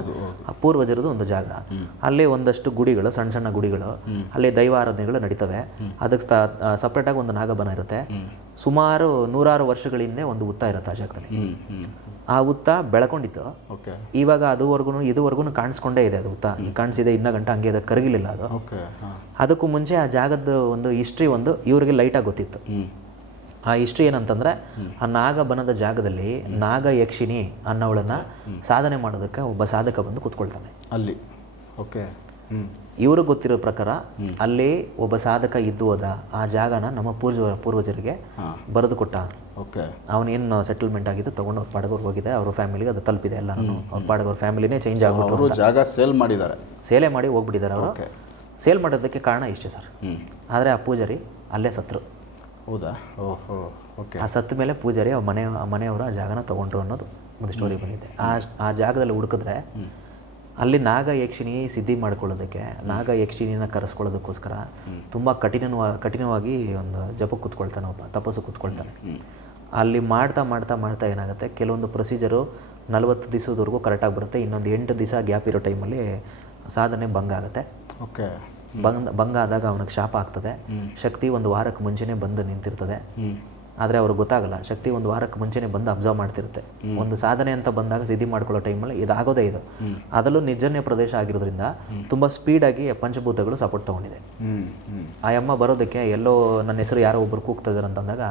ಆ ಪೂರ್ವಜರದು ಒಂದು ಜಾಗ. ಅಲ್ಲಿ ಒಂದಷ್ಟು ಗುಡಿಗಳು ಸಣ್ಣ ಸಣ್ಣ ಗುಡಿಗಳು. ಅಲ್ಲಿ ದೈವಾರಾಧನೆಗಳು ನಡೀತವೆ. ಅದಕ್ಕೆ ಸಪ್ರೇಟಾಗಿ ಒಂದು ನಾಗಬನ ಇರುತ್ತೆ. ಸುಮಾರು ನೂರಾರು ವರ್ಷಗಳಿಂದ ಒಂದು ಉತ್ತ ಇರುತ್ತೆ ಆ ಜಾಗದಲ್ಲಿ. ಆ ಹುತ್ತ ಬೆಳ್ಕೊಂಡಿತ್ತು. ಓಕೆ. ಇವಾಗ ಅದುವರೆಗೂ ಇದುವರೆಗೂ ಕಾಣಿಸ್ಕೊಂಡೇ ಇದೆ ಅದು ಹುತ್ತ. ಕಾಣಿಸಿದೆ ಇನ್ನ ಗಂಟೆ ಹಂಗೆ ಅದು ಕರಗಿಲಿಲ್ಲ ಅದು. ಓಕೆ ಅದಕ್ಕೂ ಮುಂಚೆ ಆ ಜಾಗದ ಒಂದು ಹಿಸ್ಟ್ರಿ ಒಂದು ಇವರಿಗೆ ಲೈಟಾಗಿ ಗೊತ್ತಿತ್ತು. ಆ ಹಿಸ್ಟ್ರಿ ಏನಂತಂದ್ರೆ ಆ ನಾಗ ಬನದ ಜಾಗದಲ್ಲಿ ನಾಗ ಯಕ್ಷಿಣಿ ಅನ್ನೋಳನ್ನ ಸಾಧನೆ ಮಾಡೋದಕ್ಕೆ ಒಬ್ಬ ಸಾಧಕ ಬಂದು ಕೂತ್ಕೊಳ್ತಾನೆ. ಅಲ್ಲಿ. ಓಕೆ. ಇವರು ಗೊತ್ತಿರೋ ಪ್ರಕಾರ ಅಲ್ಲಿ ಒಬ್ಬ ಸಾಧಕ ಇದ್ದು ಹೋದ. ಆ ಜಾಗನ ನಮ್ಮ ಪೂರ್ವ ಪೂರ್ವಜರಿಗೆ ಬರೆದು ಕೊಟ್ಟ. ಓಕೆ ಅವನೇನು ಸೆಟಲ್ಮೆಂಟ್ ಆಗಿದ್ದು ತೊಗೊಂಡು ಅವ್ರ ಪಾಡಗೋರ್ ಹೋಗಿದೆ ಅವ್ರ ಫ್ಯಾಮಿಲಿಗೆ ಅದು ತಲುಪಿದೆ ಎಲ್ಲ ಅವ್ರ ಪಾಡಗೋರ್ ಫ್ಯಾಮಿಲಿನೇ ಚೇಂಜ್ ಆಗ್ಬಿಟ್ಟು ಅವರು ಜಾಗ ಸೇಲ್ ಮಾಡಿದ್ದಾರೆ. ಸೇಲೇ ಮಾಡಿ ಹೋಗ್ಬಿಟ್ಟಿದ್ದಾರೆ ಅವರು. ಸೇಲ್ ಮಾಡೋದಕ್ಕೆ ಕಾರಣ ಇಷ್ಟೇ ಸರ್. ಆದರೆ ಆ ಪೂಜಾರಿ ಅಲ್ಲೇ ಸತ್ರು. ಹೌದಾ? ಓಹೋ ಓಕೆ ಆ ಸತ್ತ ಮೇಲೆ ಪೂಜಾರಿ ಆ ಮನೆ ಆ ಮನೆಯವರು ಆ ಜಾಗನ ತೊಗೊಂಡ್ರು ಅನ್ನೋದು ಒಂದು ಸ್ಟೋರಿ ಬಂದಿದೆ. ಆ ಆ ಜಾಗದಲ್ಲಿ ಹುಡುಕಿದ್ರೆ ಅಲ್ಲಿ ನಾಗ ಯಕ್ಷಿಣಿ ಸಿದ್ಧಿ ಮಾಡ್ಕೊಳ್ಳೋದಕ್ಕೆ ನಾಗ ಯಕ್ಷಿಣಿನ ಕರೆಸ್ಕೊಳ್ಳೋದಕ್ಕೋಸ್ಕರ ತುಂಬ ಕಠಿಣವ ಕಠಿಣವಾಗಿ ಒಂದು ಜಪ ಕೂತ್ಕೊಳ್ತಾನೆ ಒಬ್ಬ ತಪಸ್ಸು ಕೂತ್ಕೊಳ್ತಾನೆ. ಅಲ್ಲಿ ಮಾಡ್ತಾ ಮಾಡ್ತಾ ಮಾಡ್ತಾ ಏನಾಗುತ್ತೆ ಕೆಲವೊಂದು ಪ್ರೊಸೀಜರು ನಲವತ್ತು ದಿವಸದವರೆಗೂ ಕರೆಕ್ಟಾಗಿ ಬರುತ್ತೆ ಇನ್ನೊಂದು ಎಂಟು ದಿವಸ ಗ್ಯಾಪ್ ಇರೋ ಟೈಮಲ್ಲಿ ಸಾಧನೆ ಭಂಗ ಆಗುತ್ತೆ. ಓಕೆ. ಬಂಗ್ ಭಂಗ ಆದಾಗ ಅವನಿಗೆ ಶಾಪ ಆಗ್ತದೆ. ಶಕ್ತಿ ಒಂದು ವಾರಕ್ಕೆ ಮುಂಚೆನೇ ಬಂದು ನಿಂತಿರ್ತದೆ. ಆದರೆ ಅವ್ರಿಗೆ ಗೊತ್ತಾಗಲ್ಲ. ಶಕ್ತಿ ಒಂದು ವಾರಕ್ಕೆ ಮುಂಚೆನೇ ಬಂದು ಅಬ್ಸರ್ವ್ ಮಾಡ್ತಿರುತ್ತೆ. ಒಂದು ಸಾಧನೆ ಅಂತ ಬಂದಾಗ ಸಿದ್ಧಿ ಮಾಡ್ಕೊಳ್ಳೋ ಟೈಮಲ್ಲಿ ಇದಾಗೋದೇ ಇದು. ಅದರಲ್ಲೂ ನಿರ್ಜನ್ಯ ಪ್ರದೇಶ ಆಗಿರೋದ್ರಿಂದ ತುಂಬ ಸ್ಪೀಡಾಗಿ ಪಂಚಭೂತಗಳು ಸಪೋರ್ಟ್ ತೊಗೊಂಡಿದೆ. ಆ ಅಮ್ಮ ಬರೋದಕ್ಕೆ ಎಲ್ಲೋ ನನ್ನ ಹೆಸರು ಯಾರೋ ಒಬ್ಬರು ಕೂಗ್ತಾ ಇದ್ದಾರೆ ಅಂತಂದಾಗ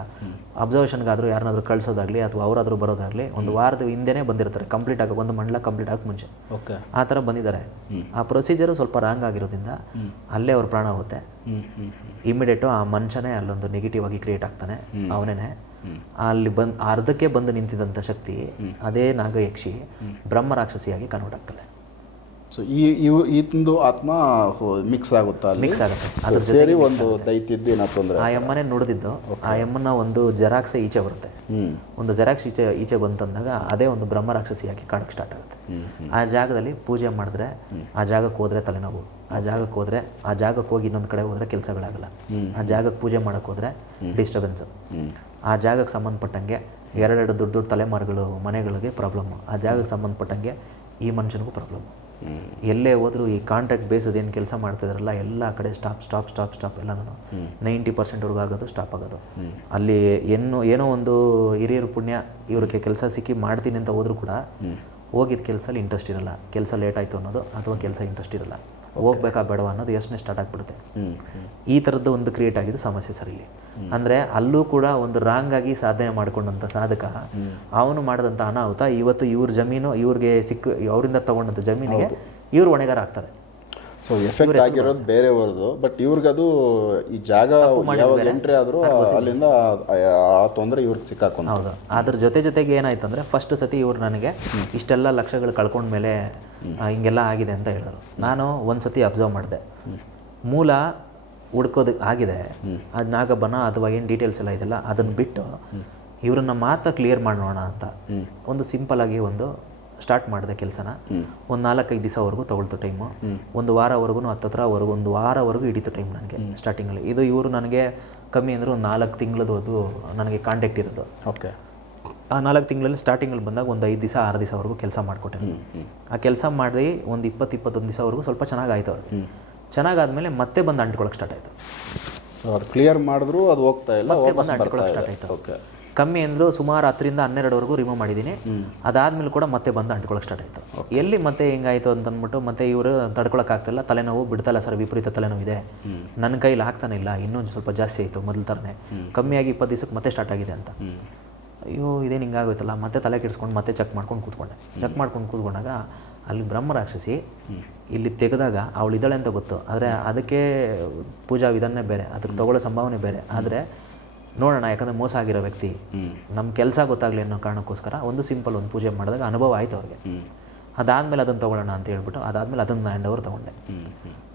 ಅಬ್ಸರ್ವೇಷನ್ಗಾದರೂ ಯಾರನ್ನಾದ್ರೂ ಕಳಿಸೋದಾಗಲಿ ಅಥವಾ ಅವರಾದರೂ ಬರೋದಾಗಲಿ ಒಂದು ವಾರದ ಹಿಂದೆನೇ ಬಂದಿರ್ತಾರೆ. ಕಂಪ್ಲೀಟ್ ಆಗಿ ಒಂದು ಮಂಡಲ ಕಂಪ್ಲೀಟ್ ಆಗಕ್ಕೆ ಮುಂಚೆ. ಓಕೆ. ಆ ಥರ ಬಂದಿದ್ದಾರೆ. ಆ ಪ್ರೊಸೀಜರು ಸ್ವಲ್ಪ ರಾಂಗ್ ಆಗಿರೋದ್ರಿಂದ ಅಲ್ಲೇ ಅವ್ರ ಪ್ರಾಣ ಹೋಗುತ್ತೆ. ಇಮಿಡಿಯೇಟು ಆ ಮನುಷ್ಯನೇ ಅಲ್ಲೊಂದು ನೆಗೆಟಿವ್ ಆಗಿ ಕ್ರಿಯೇಟ್ ಆಗ್ತಾನೆ. ಅವನೇನೆ. ಅಲ್ಲಿ ಬಂದು ಅರ್ಧಕ್ಕೆ ಬಂದು ನಿಂತಿದ್ದಂಥ ಶಕ್ತಿ ಅದೇ ನಾಗಯಕ್ಷಿ ಬ್ರಹ್ಮ ರಾಕ್ಷಸಿಯಾಗಿ ಕನ್ವರ್ಟ್ ಆಗ್ತಾನೆ. ಸೊ ಈ ಇವು ಈತಂದು ಆತ್ಮ ಮಿಕ್ಸ್ ಆಗುತ್ತಾ ಅಲ್ಲಿ? ಮಿಕ್ಸ್ ಆಗುತ್ತೆ. ಸೇರಿ ಒಂದು ದೈತ್ಯದ್ದು ಏನೋ ತೊಂದರೆ ಆ ಎಮ್ಮನೆ ನೋಡಿದ್ದು ಆ ಎಮ್ಮನ ಒಂದು ಜೆರಾಕ್ಸೆ ಈಚೆ ಬರುತ್ತೆ. ಒಂದು ಜೆರಾಕ್ಸ್ ಈಚೆ ಈಚೆ ಬಂತಂದಾಗ ಅದೇ ಒಂದು ಬ್ರಹ್ಮ ರಾಕ್ಷಸಿಯಾಗಿ ಕಾಡಕ್ಕೆ ಸ್ಟಾರ್ಟ್ ಆಗುತ್ತೆ. ಆ ಜಾಗದಲ್ಲಿ ಪೂಜೆ ಮಾಡಿದ್ರೆ ಆ ಜಾಗಕ್ಕೆ ಹೋದ್ರೆ ತಲೆನೋವು. ಆ ಜಾಗಕ್ಕೆ ಹೋದ್ರೆ ಆ ಜಾಗಕ್ಕೆ ಹೋಗಿ ಇನ್ನೊಂದು ಕಡೆ ಹೋದ್ರೆ ಕೆಲಸಗಳಾಗಲ್ಲ. ಆ ಜಾಗಕ್ಕೆ ಪೂಜೆ ಮಾಡಕ್ಕೆ ಹೋದ್ರೆ ಡಿಸ್ಟರ್ಬೆನ್ಸು ಆ ಜಾಗಕ್ಕೆ ಸಂಬಂಧಪಟ್ಟಂಗೆ ಎರಡೆರಡು ದೊಡ್ಡ ದೊಡ್ಡ ತಲೆಮಾರುಗಳು ಮನೆಗಳಿಗೆ ಪ್ರಾಬ್ಲಮ್ ಆ ಜಾಗಕ್ಕೆ ಸಂಬಂಧಪಟ್ಟಂಗೆ ಈ ಮನುಷ್ಯನಿಗೂ ಪ್ರಾಬ್ಲಮ್ ಎಲ್ಲೇ ಹೋದ್ರು ಈ ಕಾಂಟ್ರಾಕ್ಟ್ ಬೇಸದ ಏನು ಕೆಲಸ ಮಾಡ್ತಿದಾರಲ್ಲ ಎಲ್ಲ ಕಡೆ ಸ್ಟಾಪ್ ಸ್ಟಾಪ್ ಸ್ಟಾಪ್ ಸ್ಟಾಪ್ ಎಲ್ಲನೂ. ನೈಂಟಿ ಪರ್ಸೆಂಟ್ವರೆಗೂ ಆಗೋದು ಸ್ಟಾಪ್ ಆಗೋದು. ಅಲ್ಲಿ ಏನು ಏನೋ ಒಂದು ಹಿರಿಯರು ಪುಣ್ಯ ಇವ್ರಿಗೆ ಕೆಲಸ ಸಿಕ್ಕಿ ಮಾಡ್ತೀನಿ ಅಂತ ಹೋದ್ರು ಕೂಡ ಹೋಗಿದ್ದ ಕೆಲಸಲ್ಲಿ ಇಂಟ್ರೆಸ್ಟ್ ಇರಲ್ಲ. ಕೆಲಸ ಲೇಟ್ ಆಯಿತು ಅನ್ನೋದು ಅಥವಾ ಕೆಲಸ ಇಂಟ್ರೆಸ್ಟ್ ಇರಲ್ಲ. ಹೋಗ್ಬೇಕಾ ಬೇಡವಾ ಅನ್ನೋದು ಯೋಚನೆ ಸ್ಟಾರ್ಟ್ ಆಗಿಬಿಡುತ್ತೆ. ಈ ಥರದ್ದು ಒಂದು ಕ್ರಿಯೇಟ್ ಆಗಿದ್ದು ಸಮಸ್ಯೆ ಸರ್ ಇಲ್ಲಿ. ಅಂದರೆ ಅಲ್ಲೂ ಕೂಡ ಒಂದು ರಾಂಗ್ ಆಗಿ ಸಾಧನೆ ಮಾಡಿಕೊಂಡಂಥ ಸಾಧಕ ಅವನು ಮಾಡಿದಂಥ ಅನಾಹುತ ಇವತ್ತು ಇವ್ರ ಜಮೀನು ಇವ್ರಿಗೆ ಸಿಕ್ಕ ಅವರಿಂದ ತಗೊಂಡಂಥ ಜಮೀನಿಗೆ ಇವ್ರು ಹೊಣೆಗಾರ ಆಗ್ತಾರೆ. ಸೊ ಎಫೆಕ್ಟ್ ಆಗಿರೋದು ಬೇರೆಯವ್ರದ್ದು ಬಟ್ ಇವ್ರಿಗದು ಈ ಜಾಗ ಯಾವಾಗ ಎಂಟ್ರಿ ಆದರೂ ಅಲ್ಲಿಂದ ಆ- ತೊಂದರೆ ಇವ್ರಿಗೆ ಸಿಕ್ಕಾಕೊಂಡು ಹೌದು. ಅದ್ರ ಜೊತೆ ಜೊತೆಗೆ ಏನಾಯ್ತು ಅಂದ್ರೆ ಫಸ್ಟ್ ಸತಿ ಇವ್ರು ನನಗೆ ಇಷ್ಟೆಲ್ಲ ಲಕ್ಷಗಳು ಕಳ್ಕೊಂಡ್ಮೇಲೆ ಹಿಂಗೆಲ್ಲ ಆಗಿದೆ ಅಂತ ಹೇಳಿದ್ರು. ನಾನು ಒಂದು ಸತಿ ಅಬ್ಸರ್ವ್ ಮಾಡಿದೆ. ಮೂಲ ಹುಡ್ಕೋದು ಆಗಿದೆ. ಅದು ನಾಗಬನ ಅಥವಾ ಏನು ಡೀಟೇಲ್ಸ್ ಎಲ್ಲ ಇದೆಲ್ಲ ಅದನ್ನು ಬಿಟ್ಟು ಇವ್ರನ್ನ ಮಾತ್ರ ಕ್ಲಿಯರ್ ಮಾಡೋಣ ಅಂತ. ಒಂದು ಸಿಂಪಲ್ ಆಗಿ ಒಂದು ಸ್ಟಾರ್ಟ್ ಮಾಡಿದೆ ಕೆಲಸನ ಒಂದು ನಾಲ್ಕೈದು ದಿವಸವರೆಗೂ ತಗೊಳ್ತು ಟೈಮು ಒಂದು ವಾರವರೆಗೂ ಹತ್ತತ್ರವರೆಗೂ ಒಂದು ವಾರವರೆಗೂ ಹಿಡಿತು ಟೈಮ್ ನನಗೆ ಸ್ಟಾರ್ಟಿಂಗಲ್ಲಿ ಇದು ಇವರು ನನಗೆ ಕಮ್ಮಿ ಅಂದರೆ ಒಂದು ನಾಲ್ಕು ತಿಂಗಳದ್ದು ಅದು ನನಗೆ ಕಾಂಟ್ಯಾಕ್ಟ್ ಇರೋದು. ಓಕೆ ಆ ನಾಲ್ಕು ತಿಂಗಳಲ್ಲಿ ಸ್ಟಾರ್ಟಿಂಗಲ್ಲಿ ಬಂದಾಗ ಒಂದು ಐದು ದಿವಸ ಆರು ದಿವಸವರೆಗೂ ಕೆಲಸ ಮಾಡಿಕೊಟ್ಟೆ ಆ ಕೆಲಸ ಮಾಡಿ ಒಂದು ಇಪ್ಪತ್ತು ಇಪ್ಪತ್ತೊಂದು ದಿವಸವರೆಗೂ ಸ್ವಲ್ಪ ಚೆನ್ನಾಗಾಯ್ತು ಅವ್ರಿಗೆ ಚೆನ್ನಾಗಾದ್ಮೇಲೆ ಮತ್ತೆ ಬಂದು ಅಂಟ್ಕೊಳಕ್ಕೆ ಸ್ಟಾರ್ಟ್ ಆಯಿತು. ಸೊ ಅದು ಕ್ಲಿಯರ್ ಮಾಡಿದ್ರು ಅದು ಹೋಗ್ತಾ ಇಲ್ಲ ಮತ್ತೆ ಬಂದು ಅಂಟ್ಕೊಳಕ್ಕೆ ಸ್ಟಾರ್ಟ್ ಆಯಿತು. ಓಕೆ ಕಮ್ಮಿ ಅಂದರೂ ಸುಮಾರು ಹತ್ತರಿಂದ ಹನ್ನೆರಡುವರೆಗೂ ರಿಮೂವ್ ಮಾಡಿದ್ದೀನಿ. ಅದಾದ್ಮೇಲೆ ಕೂಡ ಮತ್ತೆ ಬಂದು ಅಂಟ್ಕೊಳಕ್ಕೆ ಸ್ಟಾರ್ಟ್ ಆಯಿತು. ಎಲ್ಲಿ ಮತ್ತೆ ಹಿಂಗಾಯ್ತು ಅಂತ ಅಂದ್ಬಿಟ್ಟು ಮತ್ತೆ ಇವರು ತಡ್ಕೊಳಕ್ಕಾಗ್ತಿಲ್ಲ ತಲೆನೋವು ಬಿಡ್ತಲ್ಲ ಸರ್ ವಿಪರೀತ ತಲೆನೋವಿದೆ ನನ್ನ ಕೈಲಿ ಆಗ್ತಾನೆ ಇಲ್ಲ ಇನ್ನೊಂದು ಸ್ವಲ್ಪ ಜಾಸ್ತಿ ಆಯಿತು ಮೊದಲ ಥರನೇ ಕಮ್ಮಿಯಾಗಿ ಇಪ್ಪತ್ತು ದಿವಸಕ್ಕೆ ಮತ್ತೆ ಸ್ಟಾರ್ಟ್ ಆಗಿದೆ ಅಂತ. ಅಯ್ಯೋ ಇದೇನು ಹಿಂಗಾಗೋಯ್ತಲ್ಲ. ಮತ್ತೆ ತಲೆ ಕೆಡಿಸ್ಕೊಂಡು ಮತ್ತೆ ಚೆಕ್ ಮಾಡ್ಕೊಂಡು ಕೂತ್ಕೊಂಡೆ. ಚೆಕ್ ಮಾಡ್ಕೊಂಡು ಕೂತ್ಕೊಂಡಾಗ ಅಲ್ಲಿ ಬ್ರಹ್ಮ ರಾಕ್ಷಸಿ ಇಲ್ಲಿ ತೆಗೆದಾಗ ಅವಳು ಇದ್ದಾಳೆ ಅಂತ ಗೊತ್ತು. ಆದರೆ ಅದಕ್ಕೆ ಪೂಜಾ ವಿಧಾನನೇ ಬೇರೆ ಅದಕ್ಕೆ ತಗೊಳ್ಳೋ ಸಂಭಾವನೆ ಬೇರೆ. ಆದರೆ ನೋಡೋಣ ಯಾಕಂದರೆ ಮೋಸ ಆಗಿರೋ ವ್ಯಕ್ತಿ. ನಮ್ಮ ಕೆಲಸ ಗೊತ್ತಾಗಲಿ ಅನ್ನೋ ಕಾರಣಕ್ಕೋಸ್ಕರ ಒಂದು ಸಿಂಪಲ್ ಒಂದು ಪೂಜೆ ಮಾಡಿದಾಗ ಅನುಭವ ಆಯಿತು ಅವ್ರಿಗೆ. ಅದಾದಮೇಲೆ ಅದನ್ನು ತೊಗೊಳ್ಳೋಣ ಅಂತ ಹೇಳ್ಬಿಟ್ಟು ಅದಾದಮೇಲೆ ಅದನ್ನು ಹ್ಯಾಂಡ್ ಓವರ್ ತೊಗೊಂಡೆ.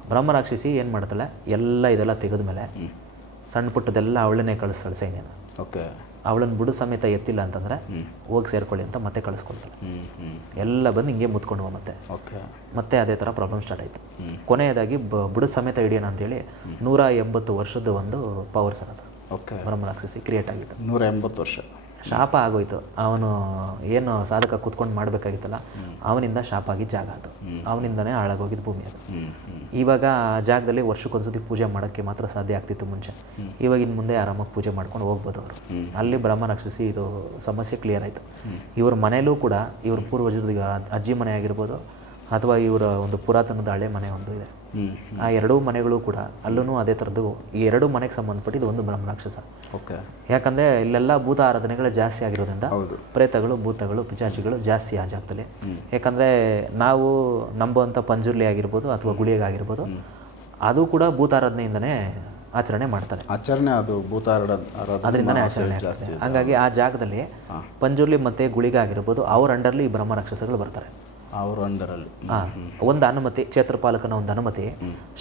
ಬ್ರಹ್ಮ ರಾಕ್ಷಸಿ ಏನು ಮಾಡ್ತಾಳೆ ಎಲ್ಲ ಇದೆಲ್ಲ ತೆಗೆದ ಮೇಲೆ ಸಣ್ಣ ಪುಟ್ಟದೆಲ್ಲ ಅವಳನ್ನೇ ಕಳಿಸ್ತಾಳೆ ಸೈನ್ಯನ. ಓಕೆ. ಅವಳನ್ನ ಬುಡು ಸಮೇತ ಎತ್ತಿಲ್ಲ ಅಂತಂದರೆ ಹೋಗಿ ಸೇರ್ಕೊಳ್ಳಿ ಅಂತ ಮತ್ತೆ ಹ್ಞೂ ಎಲ್ಲ ಬಂದು ಹಿಂಗೆ ಮುತ್ಕೊಂಡು ಮತ್ತೆ. ಓಕೆ. ಮತ್ತೆ ಅದೇ ಥರ ಪ್ರಾಬ್ಲಮ್ ಸ್ಟಾರ್ಟ್ ಆಯಿತು. ಕೊನೆಯದಾಗಿ ಬ ಬುಡ ಸಮೇತ ಹಿಡಿಯೋಣ ಅಂತೇಳಿ ನೂರ ಎಂಬತ್ತು ವರ್ಷದ ಒಂದು ಪವರ್ ಸರ್ ಅದು. ಓಕೆ ಬ್ರಹ್ಮ ರಾಕ್ಷಸಿ ಕ್ರಿಯೇಟ್ ಆಗಿತ್ತು. ನೂರ ಎಂಬತ್ತು ವರ್ಷ. ಶಾಪ ಆಗೋಯ್ತು. ಅವನು ಏನು ಸಾಧಕ ಕೂತ್ಕೊಂಡು ಮಾಡಬೇಕಾಗಿತ್ತಲ್ಲ ಅವನಿಂದ ಶಾಪ ಆಗಿ ಜಾಗ ಅದು ಅವನಿಂದನೇ ಹಾಳಾಗೋಗಿದ್ದು ಭೂಮಿ ಅದು. ಇವಾಗ ಆ ಜಾಗದಲ್ಲಿ ವರ್ಷಕ್ಕೊಂದ್ಸತಿ ಪೂಜೆ ಮಾಡೋಕ್ಕೆ ಮಾತ್ರ ಸಾಧ್ಯ ಆಗ್ತಿತ್ತು ಮುಂಚೆ. ಇವಾಗ ಇನ್ನು ಮುಂದೆ ಆರಾಮಾಗಿ ಪೂಜೆ ಮಾಡ್ಕೊಂಡು ಹೋಗ್ಬೋದು ಅವರು. ಅಲ್ಲಿ ಬ್ರಹ್ಮ ರಾಕ್ಷಸಿ ಇದು ಸಮಸ್ಯೆ ಕ್ಲಿಯರ್ ಆಯಿತು. ಇವ್ರ ಮನೇಲೂ ಕೂಡ ಇವ್ರ ಪೂರ್ವಜರದ ಅಜ್ಜಿ ಮನೆ ಆಗಿರ್ಬೋದು ಅಥವಾ ಇವರ ಒಂದು ಪುರಾತನದ ಹಳೆ ಮನೆ ಒಂದು ಇದೆ. ಆ ಎರಡೂ ಮನೆಗಳು ಕೂಡ ಅಲ್ಲೂ ಅದೇ ಥರದ್ದು ಈ ಎರಡು ಮನೆಗೆ ಸಂಬಂಧಪಟ್ಟಿದ್ದು ಒಂದು ಬ್ರಹ್ಮರಾಕ್ಷಸ. ಓಕೆ. ಯಾಕಂದರೆ ಇಲ್ಲೆಲ್ಲ ಭೂತ ಆರಾಧನೆಗಳು ಜಾಸ್ತಿ ಆಗಿರೋದ್ರಿಂದ ಹೌದು. ಪ್ರೇತಗಳು ಭೂತಗಳು ಪಿಚಾಚಿಗಳು ಜಾಸ್ತಿ ಆ ಜಾಗದಲ್ಲಿ ಯಾಕಂದರೆ ನಾವು ನಂಬುವಂಥ ಪಂಜುರ್ಲಿ ಆಗಿರ್ಬೋದು ಅಥವಾ ಗುಳಿಗೆ ಆಗಿರ್ಬೋದು ಅದು ಕೂಡ ಭೂತಾರಾಧನೆಯಿಂದನೇ ಆಚರಣೆ ಮಾಡ್ತಾರೆ. ಆಚರಣೆ ಅದು ಭೂತ ಅದರಿಂದನೇ ಆಚರಣೆ ಜಾಸ್ತಿ ಹಂಗಾಗಿ ಆ ಜಾಗದಲ್ಲಿ ಪಂಜುರ್ಲಿ ಮತ್ತೆ ಗುಳಿಗ ಆಗಿರ್ಬೋದು ಅವ್ರ ಅಂಡರ್ಲಿ ಈ ಬ್ರಹ್ಮ ರಾಕ್ಷಸಗಳು ಬರ್ತಾರೆ. ಅವ್ರ ಅಂಡರಲ್ಲಿ ಒಂದು ಅನುಮತಿ ಕ್ಷೇತ್ರಪಾಲಕನ ಒಂದು ಅನುಮತಿ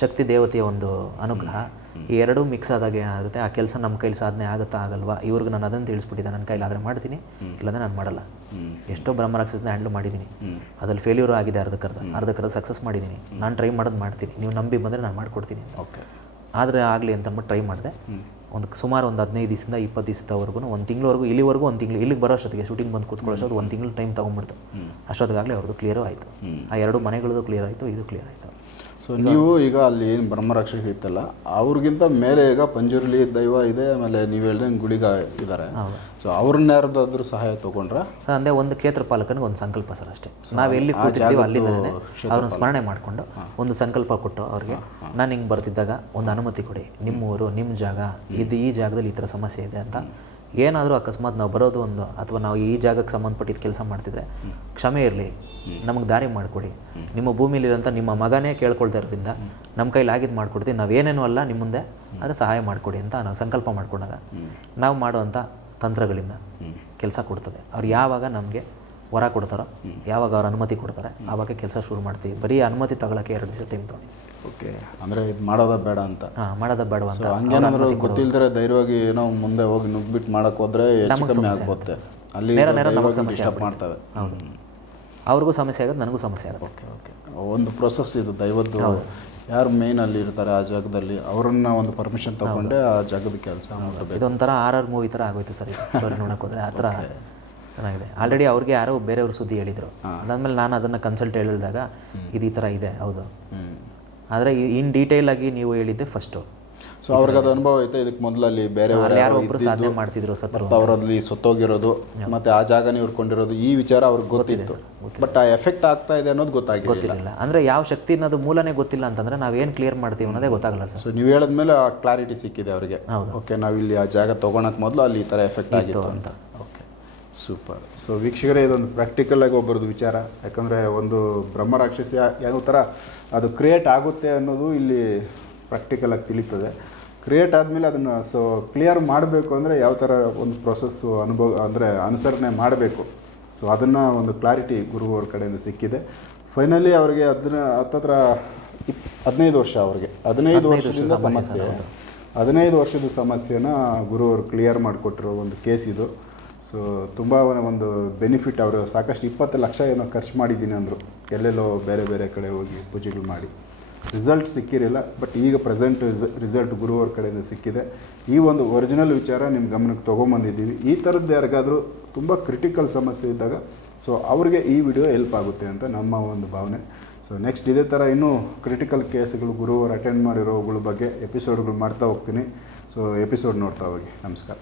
ಶಕ್ತಿ ದೇವತೆಯ ಒಂದು ಅನುಗ್ರಹ ಈ ಎರಡೂ ಮಿಕ್ಸ್ ಆದಾಗ ಏನಾಗುತ್ತೆ ಆ ಕೆಲಸ ನಮ್ಮ ಕೈಲಿ ಸಾಧನೆ ಆಗುತ್ತಾ ಆಗಲ್ವಾ? ಇವ್ರಿಗೆ ನಾನು ಅದನ್ನು ತಿಳಿಸ್ಬಿಟ್ಟಿದ್ದೆ ನನ್ನ ಕೈಲಿ ಆದರೆ ಮಾಡ್ತೀನಿ. ಇಲ್ಲಾಂದ್ರೆ ನಾನು ಮಾಡಲ್ಲ. ಎಷ್ಟೋ ಬ್ರಹ್ಮರಾಕ್ಷಸನ ಹ್ಯಾಂಡ್ಲ್ ಮಾಡಿದ್ದೀನಿ ಅದ್ರಲ್ಲಿ ಫೇಲ್ಯೂರ್ ಆಗಿದೆ ಅರ್ಧಕ್ಕರ್ಧ. ಅರ್ಧಕ್ಕರ್ಧ ಸಕ್ಸಸ್ ಮಾಡಿದ್ದೀನಿ ನಾನು ಟ್ರೈ ಮಾಡೋದು ಮಾಡ್ತೀನಿ. ನೀವು ನಂಬಿ ಬಂದರೆ ನಾನು ಮಾಡ್ಕೊಡ್ತೀನಿ ಓಕೆ ಆದರೆ ಆಗಲಿ ಅಂತ ಅಂದ್ಬಿಟ್ಟು ಟ್ರೈ ಮಾಡಿದೆ. ಒಂದು ಸುಮಾರು ಒಂದು ಹದಿನೈದು ದಿವಸದಿಂದ ಇಪ್ಪತ್ತು ದಿವಸದವರೆಗೂ ಒಂದು ತಿಂಗಳವರೆಗೂ ಇಲ್ಲಿವರೆಗೂ ಒಂದು ತಿಂಗಳು ಇಲ್ಲಿಗೆ ಬರೋ ಅಷ್ಟೊತ್ತಿಗೆ ಶೂಟಿಂಗ್ ಬಂದು ಕೂತ್ಕೊಳ್ಳೋಷ್ಟು ಒಂದು ತಿಂಗಳು ಟೈಮ್ ತೊಗೊಂಡ್ಬಿಡ್ತು. ಅಷ್ಟೊತ್ತಿಗಾಗಲೇ ಅವ್ರದ್ದು ಕ್ಲಿಯರು ಆಯಿತು. ಆ ಎರಡು ಮನೆಗಳದ್ದು ಕ್ಲಿಯರ್ ಆಯಿತು ಇದು ಕ್ಲಿಯರ್ ಆಯಿತು. ಸೊ ನೀವು ಈಗ ಅಲ್ಲಿ ಏನು ಬ್ರಹ್ಮರಕ್ಷಕ ಇತ್ತಲ್ಲ ಅವ್ರಿಗಿಂತ ಮೇಲೆ ಈಗ ಪಂಜುರ್ಲಿ ದೈವ ಇದೆ ಆಮೇಲೆ ನೀವು ಹೇಳ್ದಂಗೆ ಗುಳಿಗ ಇದ್ದಾರೆ ಸೊ ಅವ್ರನ್ನ ಯಾರ್ದಾದ್ರೂ ಸಹಾಯ ತಗೊಂಡ್ರೆ? ಅಂದರೆ ಒಂದು ಕ್ಷೇತ್ರ ಪಾಲಕನಿಗೆ ಒಂದು ಸಂಕಲ್ಪ ಸರ್ ಅಷ್ಟೇ. ನಾವು ಎಲ್ಲಿ ಕೂತಿರ್ತೀವೋ ಅಲ್ಲಿ ಅವ್ರನ್ನ ಸ್ಮರಣೆ ಮಾಡಿಕೊಂಡು ಒಂದು ಸಂಕಲ್ಪ ಕೊಟ್ಟು ಅವ್ರಿಗೆ ನಾನು ಹಿಂಗೆ ಬರ್ತಿದ್ದಾಗ ಒಂದು ಅನುಮತಿ ಕೊಡಿ ನಿಮ್ಮ ಊರು ನಿಮ್ಮ ಜಾಗ ಇದು ಈ ಜಾಗದಲ್ಲಿ ಈ ಥರ ಸಮಸ್ಯೆ ಇದೆ ಅಂತ ಏನಾದರೂ ಅಕಸ್ಮಾತ್ ನಾವು ಬರೋದು ಒಂದು ಅಥವಾ ನಾವು ಈ ಜಾಗಕ್ಕೆ ಸಂಬಂಧಪಟ್ಟಿದ್ದ ಕೆಲಸ ಮಾಡ್ತಿದ್ರೆ ಕ್ಷಮೆ ಇರಲಿ. ನಮಗೆ ದಾರಿ ಮಾಡಿಕೊಡಿ. ನಿಮ್ಮ ಭೂಮಿಲಿರೋಂಥ ನಿಮ್ಮ ಮಗನೇ ಕೇಳ್ಕೊಳ್ತಾ ಇರೋದ್ರಿಂದ ನಮ್ಮ ಕೈಲಿ ಆಗಿದ್ದು ಮಾಡ್ಕೊಡ್ತೀವಿ ನಾವೇನೇನೂ ಅಲ್ಲ ನಿಮ್ಮ ಮುಂದೆ ಆದರೆ ಸಹಾಯ ಮಾಡಿಕೊಡಿ ಅಂತ ನಾವು ಸಂಕಲ್ಪ ಮಾಡಿಕೊಂಡಾಗ ನಾವು ಮಾಡುವಂಥ ತಂತ್ರಗಳಿಂದ ಕೆಲಸ ಕೊಡ್ತದೆ. ಅವ್ರು ಯಾವಾಗ ನಮಗೆ ವರ ಕೊಡ್ತಾರೋ ಯಾವಾಗ ಅವ್ರು ಅನುಮತಿ ಕೊಡ್ತಾರೆ ಆವಾಗ ಕೆಲಸ ಶುರು ಮಾಡ್ತೀವಿ. ಬರೀ ಅನುಮತಿ ತಗೊಳಕ್ಕೆ ಎರಡು ದಿವಸ ಟೈಮ್ ತೊಗೊಂಡಿದ್ದೀವಿ ಓಕೆ. ಅಂದ್ರೆ ಇದು ಮಾಡೋದ ಬೇಡ ಅಂತ. ಹಾಂ ಮಾಡೋದ ಬೇಡ ಅಂತ. ಹಂಗೇನಾದ್ರು ಗೊತ್ತಿಲ್ದರೆ ಧೈರ್ಯವಾಗಿ ಏನೋ ಮುಂದೆ ಹೋಗಿ ನುಗ್ಬಿಟ್ಟು ಮಾಡೋಕೆ ಹೋದ್ರೆ ಹೆಚ್ಚು ಕಮ್ಮಿ ಆಗುತ್ತೆ. ಅಲ್ಲಿ ನೇರ ನೇರ ನಮಗೆ ಸಮಸ್ಯೆ ಡಿಸ್ಟರ್ಬ್ ಮಾಡ್ತವೆ ಹೌದು. ಅವ್ರಿಗೂ ಸಮಸ್ಯೆ ಆಗುತ್ತೆ ನನಗೂ ಸಮಸ್ಯೆ ಆಗುತ್ತೆ. Okay okay. ಒಂದು ಪ್ರೊಸೆಸ್ ಇದು ದೈವದ್ದು. ಯಾರು ಮೇನ್ ಅಲ್ಲಿ ಇರ್ತಾರೆ ಆ ಜಾಗದಲ್ಲಿ ಅವರನ್ನ ಒಂದು ಪರ್ಮಿಷನ್ ತಗೊಂಡೆ ಆ ಜಾಗದ ಕೆಲಸ ಮಾಡಬೇಕು. ಇದೊಂಥರ ಆರ್ ಆರ್ ಮೂವಿ ಥರ ಆಗೋಯ್ತು ಸರಿ ನೋಡಕ್ ನೋಡೋಕೆ ಹೋದ್ರೆ ಆ ಥರ ಚೆನ್ನಾಗಿದೆ. ಆಲ್ರೆಡಿ ಅವ್ರಿಗೆ ಯಾರೋ ಬೇರೆಯವ್ರ ಸುದ್ದಿ ಹೇಳಿದ್ರು. ಅದಾದಮೇಲೆ ನಾನು ಅದನ್ನು ಕನ್ಸಲ್ಟ್ ಹೇಳಿದಾಗ ಇದು ಈ ಥರ ಇದೆ. ಹೌದು. ಆದರೆ ಇನ್ ಡೀಟೇಲ್ ಆಗಿ ನೀವು ಹೇಳಿದ್ದೆ ಫಸ್ಟು ಸೊ ಅವ್ರಿಗೆ ಅದು ಅನುಭವ ಐತೆ. ಇದಕ್ಕೆ ಮೊದಲಲ್ಲಿ ಬೇರೆ ಯಾರೋ ಒಬ್ಬರು ಸಾಧನೆ ಮಾಡ್ತಿದ್ರು ಸತ್ರು ಅವರಲ್ಲಿ ಸತ್ತೋಗಿರೋದು ಮತ್ತೆ ಆ ಜಾಗನೇ ಇವ್ರು ಕೊಂಡಿರೋದು ಈ ವಿಚಾರ ಅವ್ರಿಗೆ ಗೊತ್ತಿತ್ತು. ಬಟ್ ಆ ಎಫೆಕ್ಟ್ ಆಗ್ತಾ ಇದೆ ಅನ್ನೋದು ಗೊತ್ತಾಗಿ ಗೊತ್ತಿರಲಿಲ್ಲ. ಅಂದ್ರೆ ಯಾವ ಶಕ್ತಿ ಅನ್ನೋದು ಮೂಲನೇ ಗೊತ್ತಿಲ್ಲ ಅಂತಂದ್ರೆ ನಾವು ಏನು ಕ್ಲಿಯರ್ ಮಾಡ್ತೀವಿ ಅನ್ನೋದೇ ಗೊತ್ತಾಗಲ್ಲ ಸರ್. ಸೊ ನೀವು ಹೇಳಿದ್ಮೇಲೆ ಆ ಕ್ಲಾರಿಟಿ ಸಿಕ್ಕಿದೆ ಅವರಿಗೆ. ಓಕೆ ನಾವಿಲ್ಲಿ ಆ ಜಾಗ ತಗೊಳಕ್ ಮೊದಲು ಅಲ್ಲಿ ಈ ಥರ ಎಫೆಕ್ಟ್ ಆಗಿತ್ತು ಅಂತ. ಸೂಪರ್ ಸೊ ವೀಕ್ಷಕರೇ ಇದೊಂದು ಪ್ರಾಕ್ಟಿಕಲ್ ಆಗಿ ಒಬ್ಬರದ್ದು ವಿಚಾರ. ಯಾಕಂದರೆ ಒಂದು ಬ್ರಹ್ಮ ರಾಕ್ಷಸಿ ಯಾವ ಥರ ಅದು ಕ್ರಿಯೇಟ್ ಆಗುತ್ತೆ ಅನ್ನೋದು ಇಲ್ಲಿ ಪ್ರಾಕ್ಟಿಕಲ್ ಆಗಿ ತಿಳಿತದೆ. ಕ್ರಿಯೇಟ್ ಆದಮೇಲೆ ಅದನ್ನು ಸೊ ಕ್ಲಿಯರ್ ಮಾಡಬೇಕು ಅಂದರೆ ಯಾವ ಥರ ಒಂದು ಪ್ರೊಸೆಸ್ಸು ಅನುಭವ ಅಂದರೆ ಅನುಸರಣೆ ಮಾಡಬೇಕು. ಸೊ ಅದನ್ನು ಒಂದು ಕ್ಲಾರಿಟಿ ಗುರು ಅವ್ರ ಕಡೆಯಿಂದ ಸಿಕ್ಕಿದೆ. ಫೈನಲಿ ಅವರಿಗೆ ಅದನ್ನ ಹತ್ತತ್ರ ಇಪ್ ಹದಿನೈದು ವರ್ಷ ಅವ್ರಿಗೆ. ಹದಿನೈದು ವರ್ಷದಿಂದ ಸಮಸ್ಯೆ ಹದಿನೈದು ವರ್ಷದ ಸಮಸ್ಯೆನ ಗುರು ಅವರು ಕ್ಲಿಯರ್ ಮಾಡಿಕೊಟ್ಟಿರೋ ಒಂದು ಕೇಸ್ ಇದು. ಸೊ ತುಂಬ ಒಂದು ಬೆನಿಫಿಟ್ ಅವರು. ಸಾಕಷ್ಟು ಇಪ್ಪತ್ತು ಲಕ್ಷ ಏನೋ ಖರ್ಚು ಮಾಡಿದ್ದೀನಿ ಅಂದರು. ಎಲ್ಲೆಲ್ಲೋ ಬೇರೆ ಬೇರೆ ಕಡೆ ಹೋಗಿ ಪೂಜೆಗಳು ಮಾಡಿ. ರಿಸಲ್ಟ್ ಸಿಕ್ಕಿರಲಿಲ್ಲ. ಬಟ್ ಈಗ ಪ್ರೆಸೆಂಟ್ ರಿಸಲ್ಟ್ ಗುರು ಅವ್ರ ಕಡೆಯಿಂದ ಸಿಕ್ಕಿದೆ. ಈ ಒಂದು ಒರಿಜಿನಲ್ ವಿಚಾರ ನಿಮ್ಮ ಗಮನಕ್ಕೆ ತೊಗೊಂಬಂದಿದ್ದೀವಿ. ಈ ಥರದ್ದು ಯಾರಿಗಾದರೂ ತುಂಬ ಕ್ರಿಟಿಕಲ್ ಸಮಸ್ಯೆ ಇದ್ದಾಗ ಸೊ ಅವ್ರಿಗೆ ಈ ವಿಡಿಯೋ ಹೆಲ್ಪ್ ಆಗುತ್ತೆ ಅಂತ ನಮ್ಮ ಒಂದು ಭಾವನೆ. ಸೊ ನೆಕ್ಸ್ಟ್ ಇದೇ ಥರ ಇನ್ನೂ ಕ್ರಿಟಿಕಲ್ ಕೇಸ್ಗಳು ಗುರುವಾರ ಅಟೆಂಡ್ ಮಾಡಿರೋಗಳ ಬಗ್ಗೆ ಎಪಿಸೋಡ್ಗಳು ಮಾಡ್ತಾ ಹೋಗ್ತೀನಿ. ಸೊ ಎಪಿಸೋಡ್ ನೋಡ್ತಾ ಹೋಗಿ. ನಮಸ್ಕಾರ.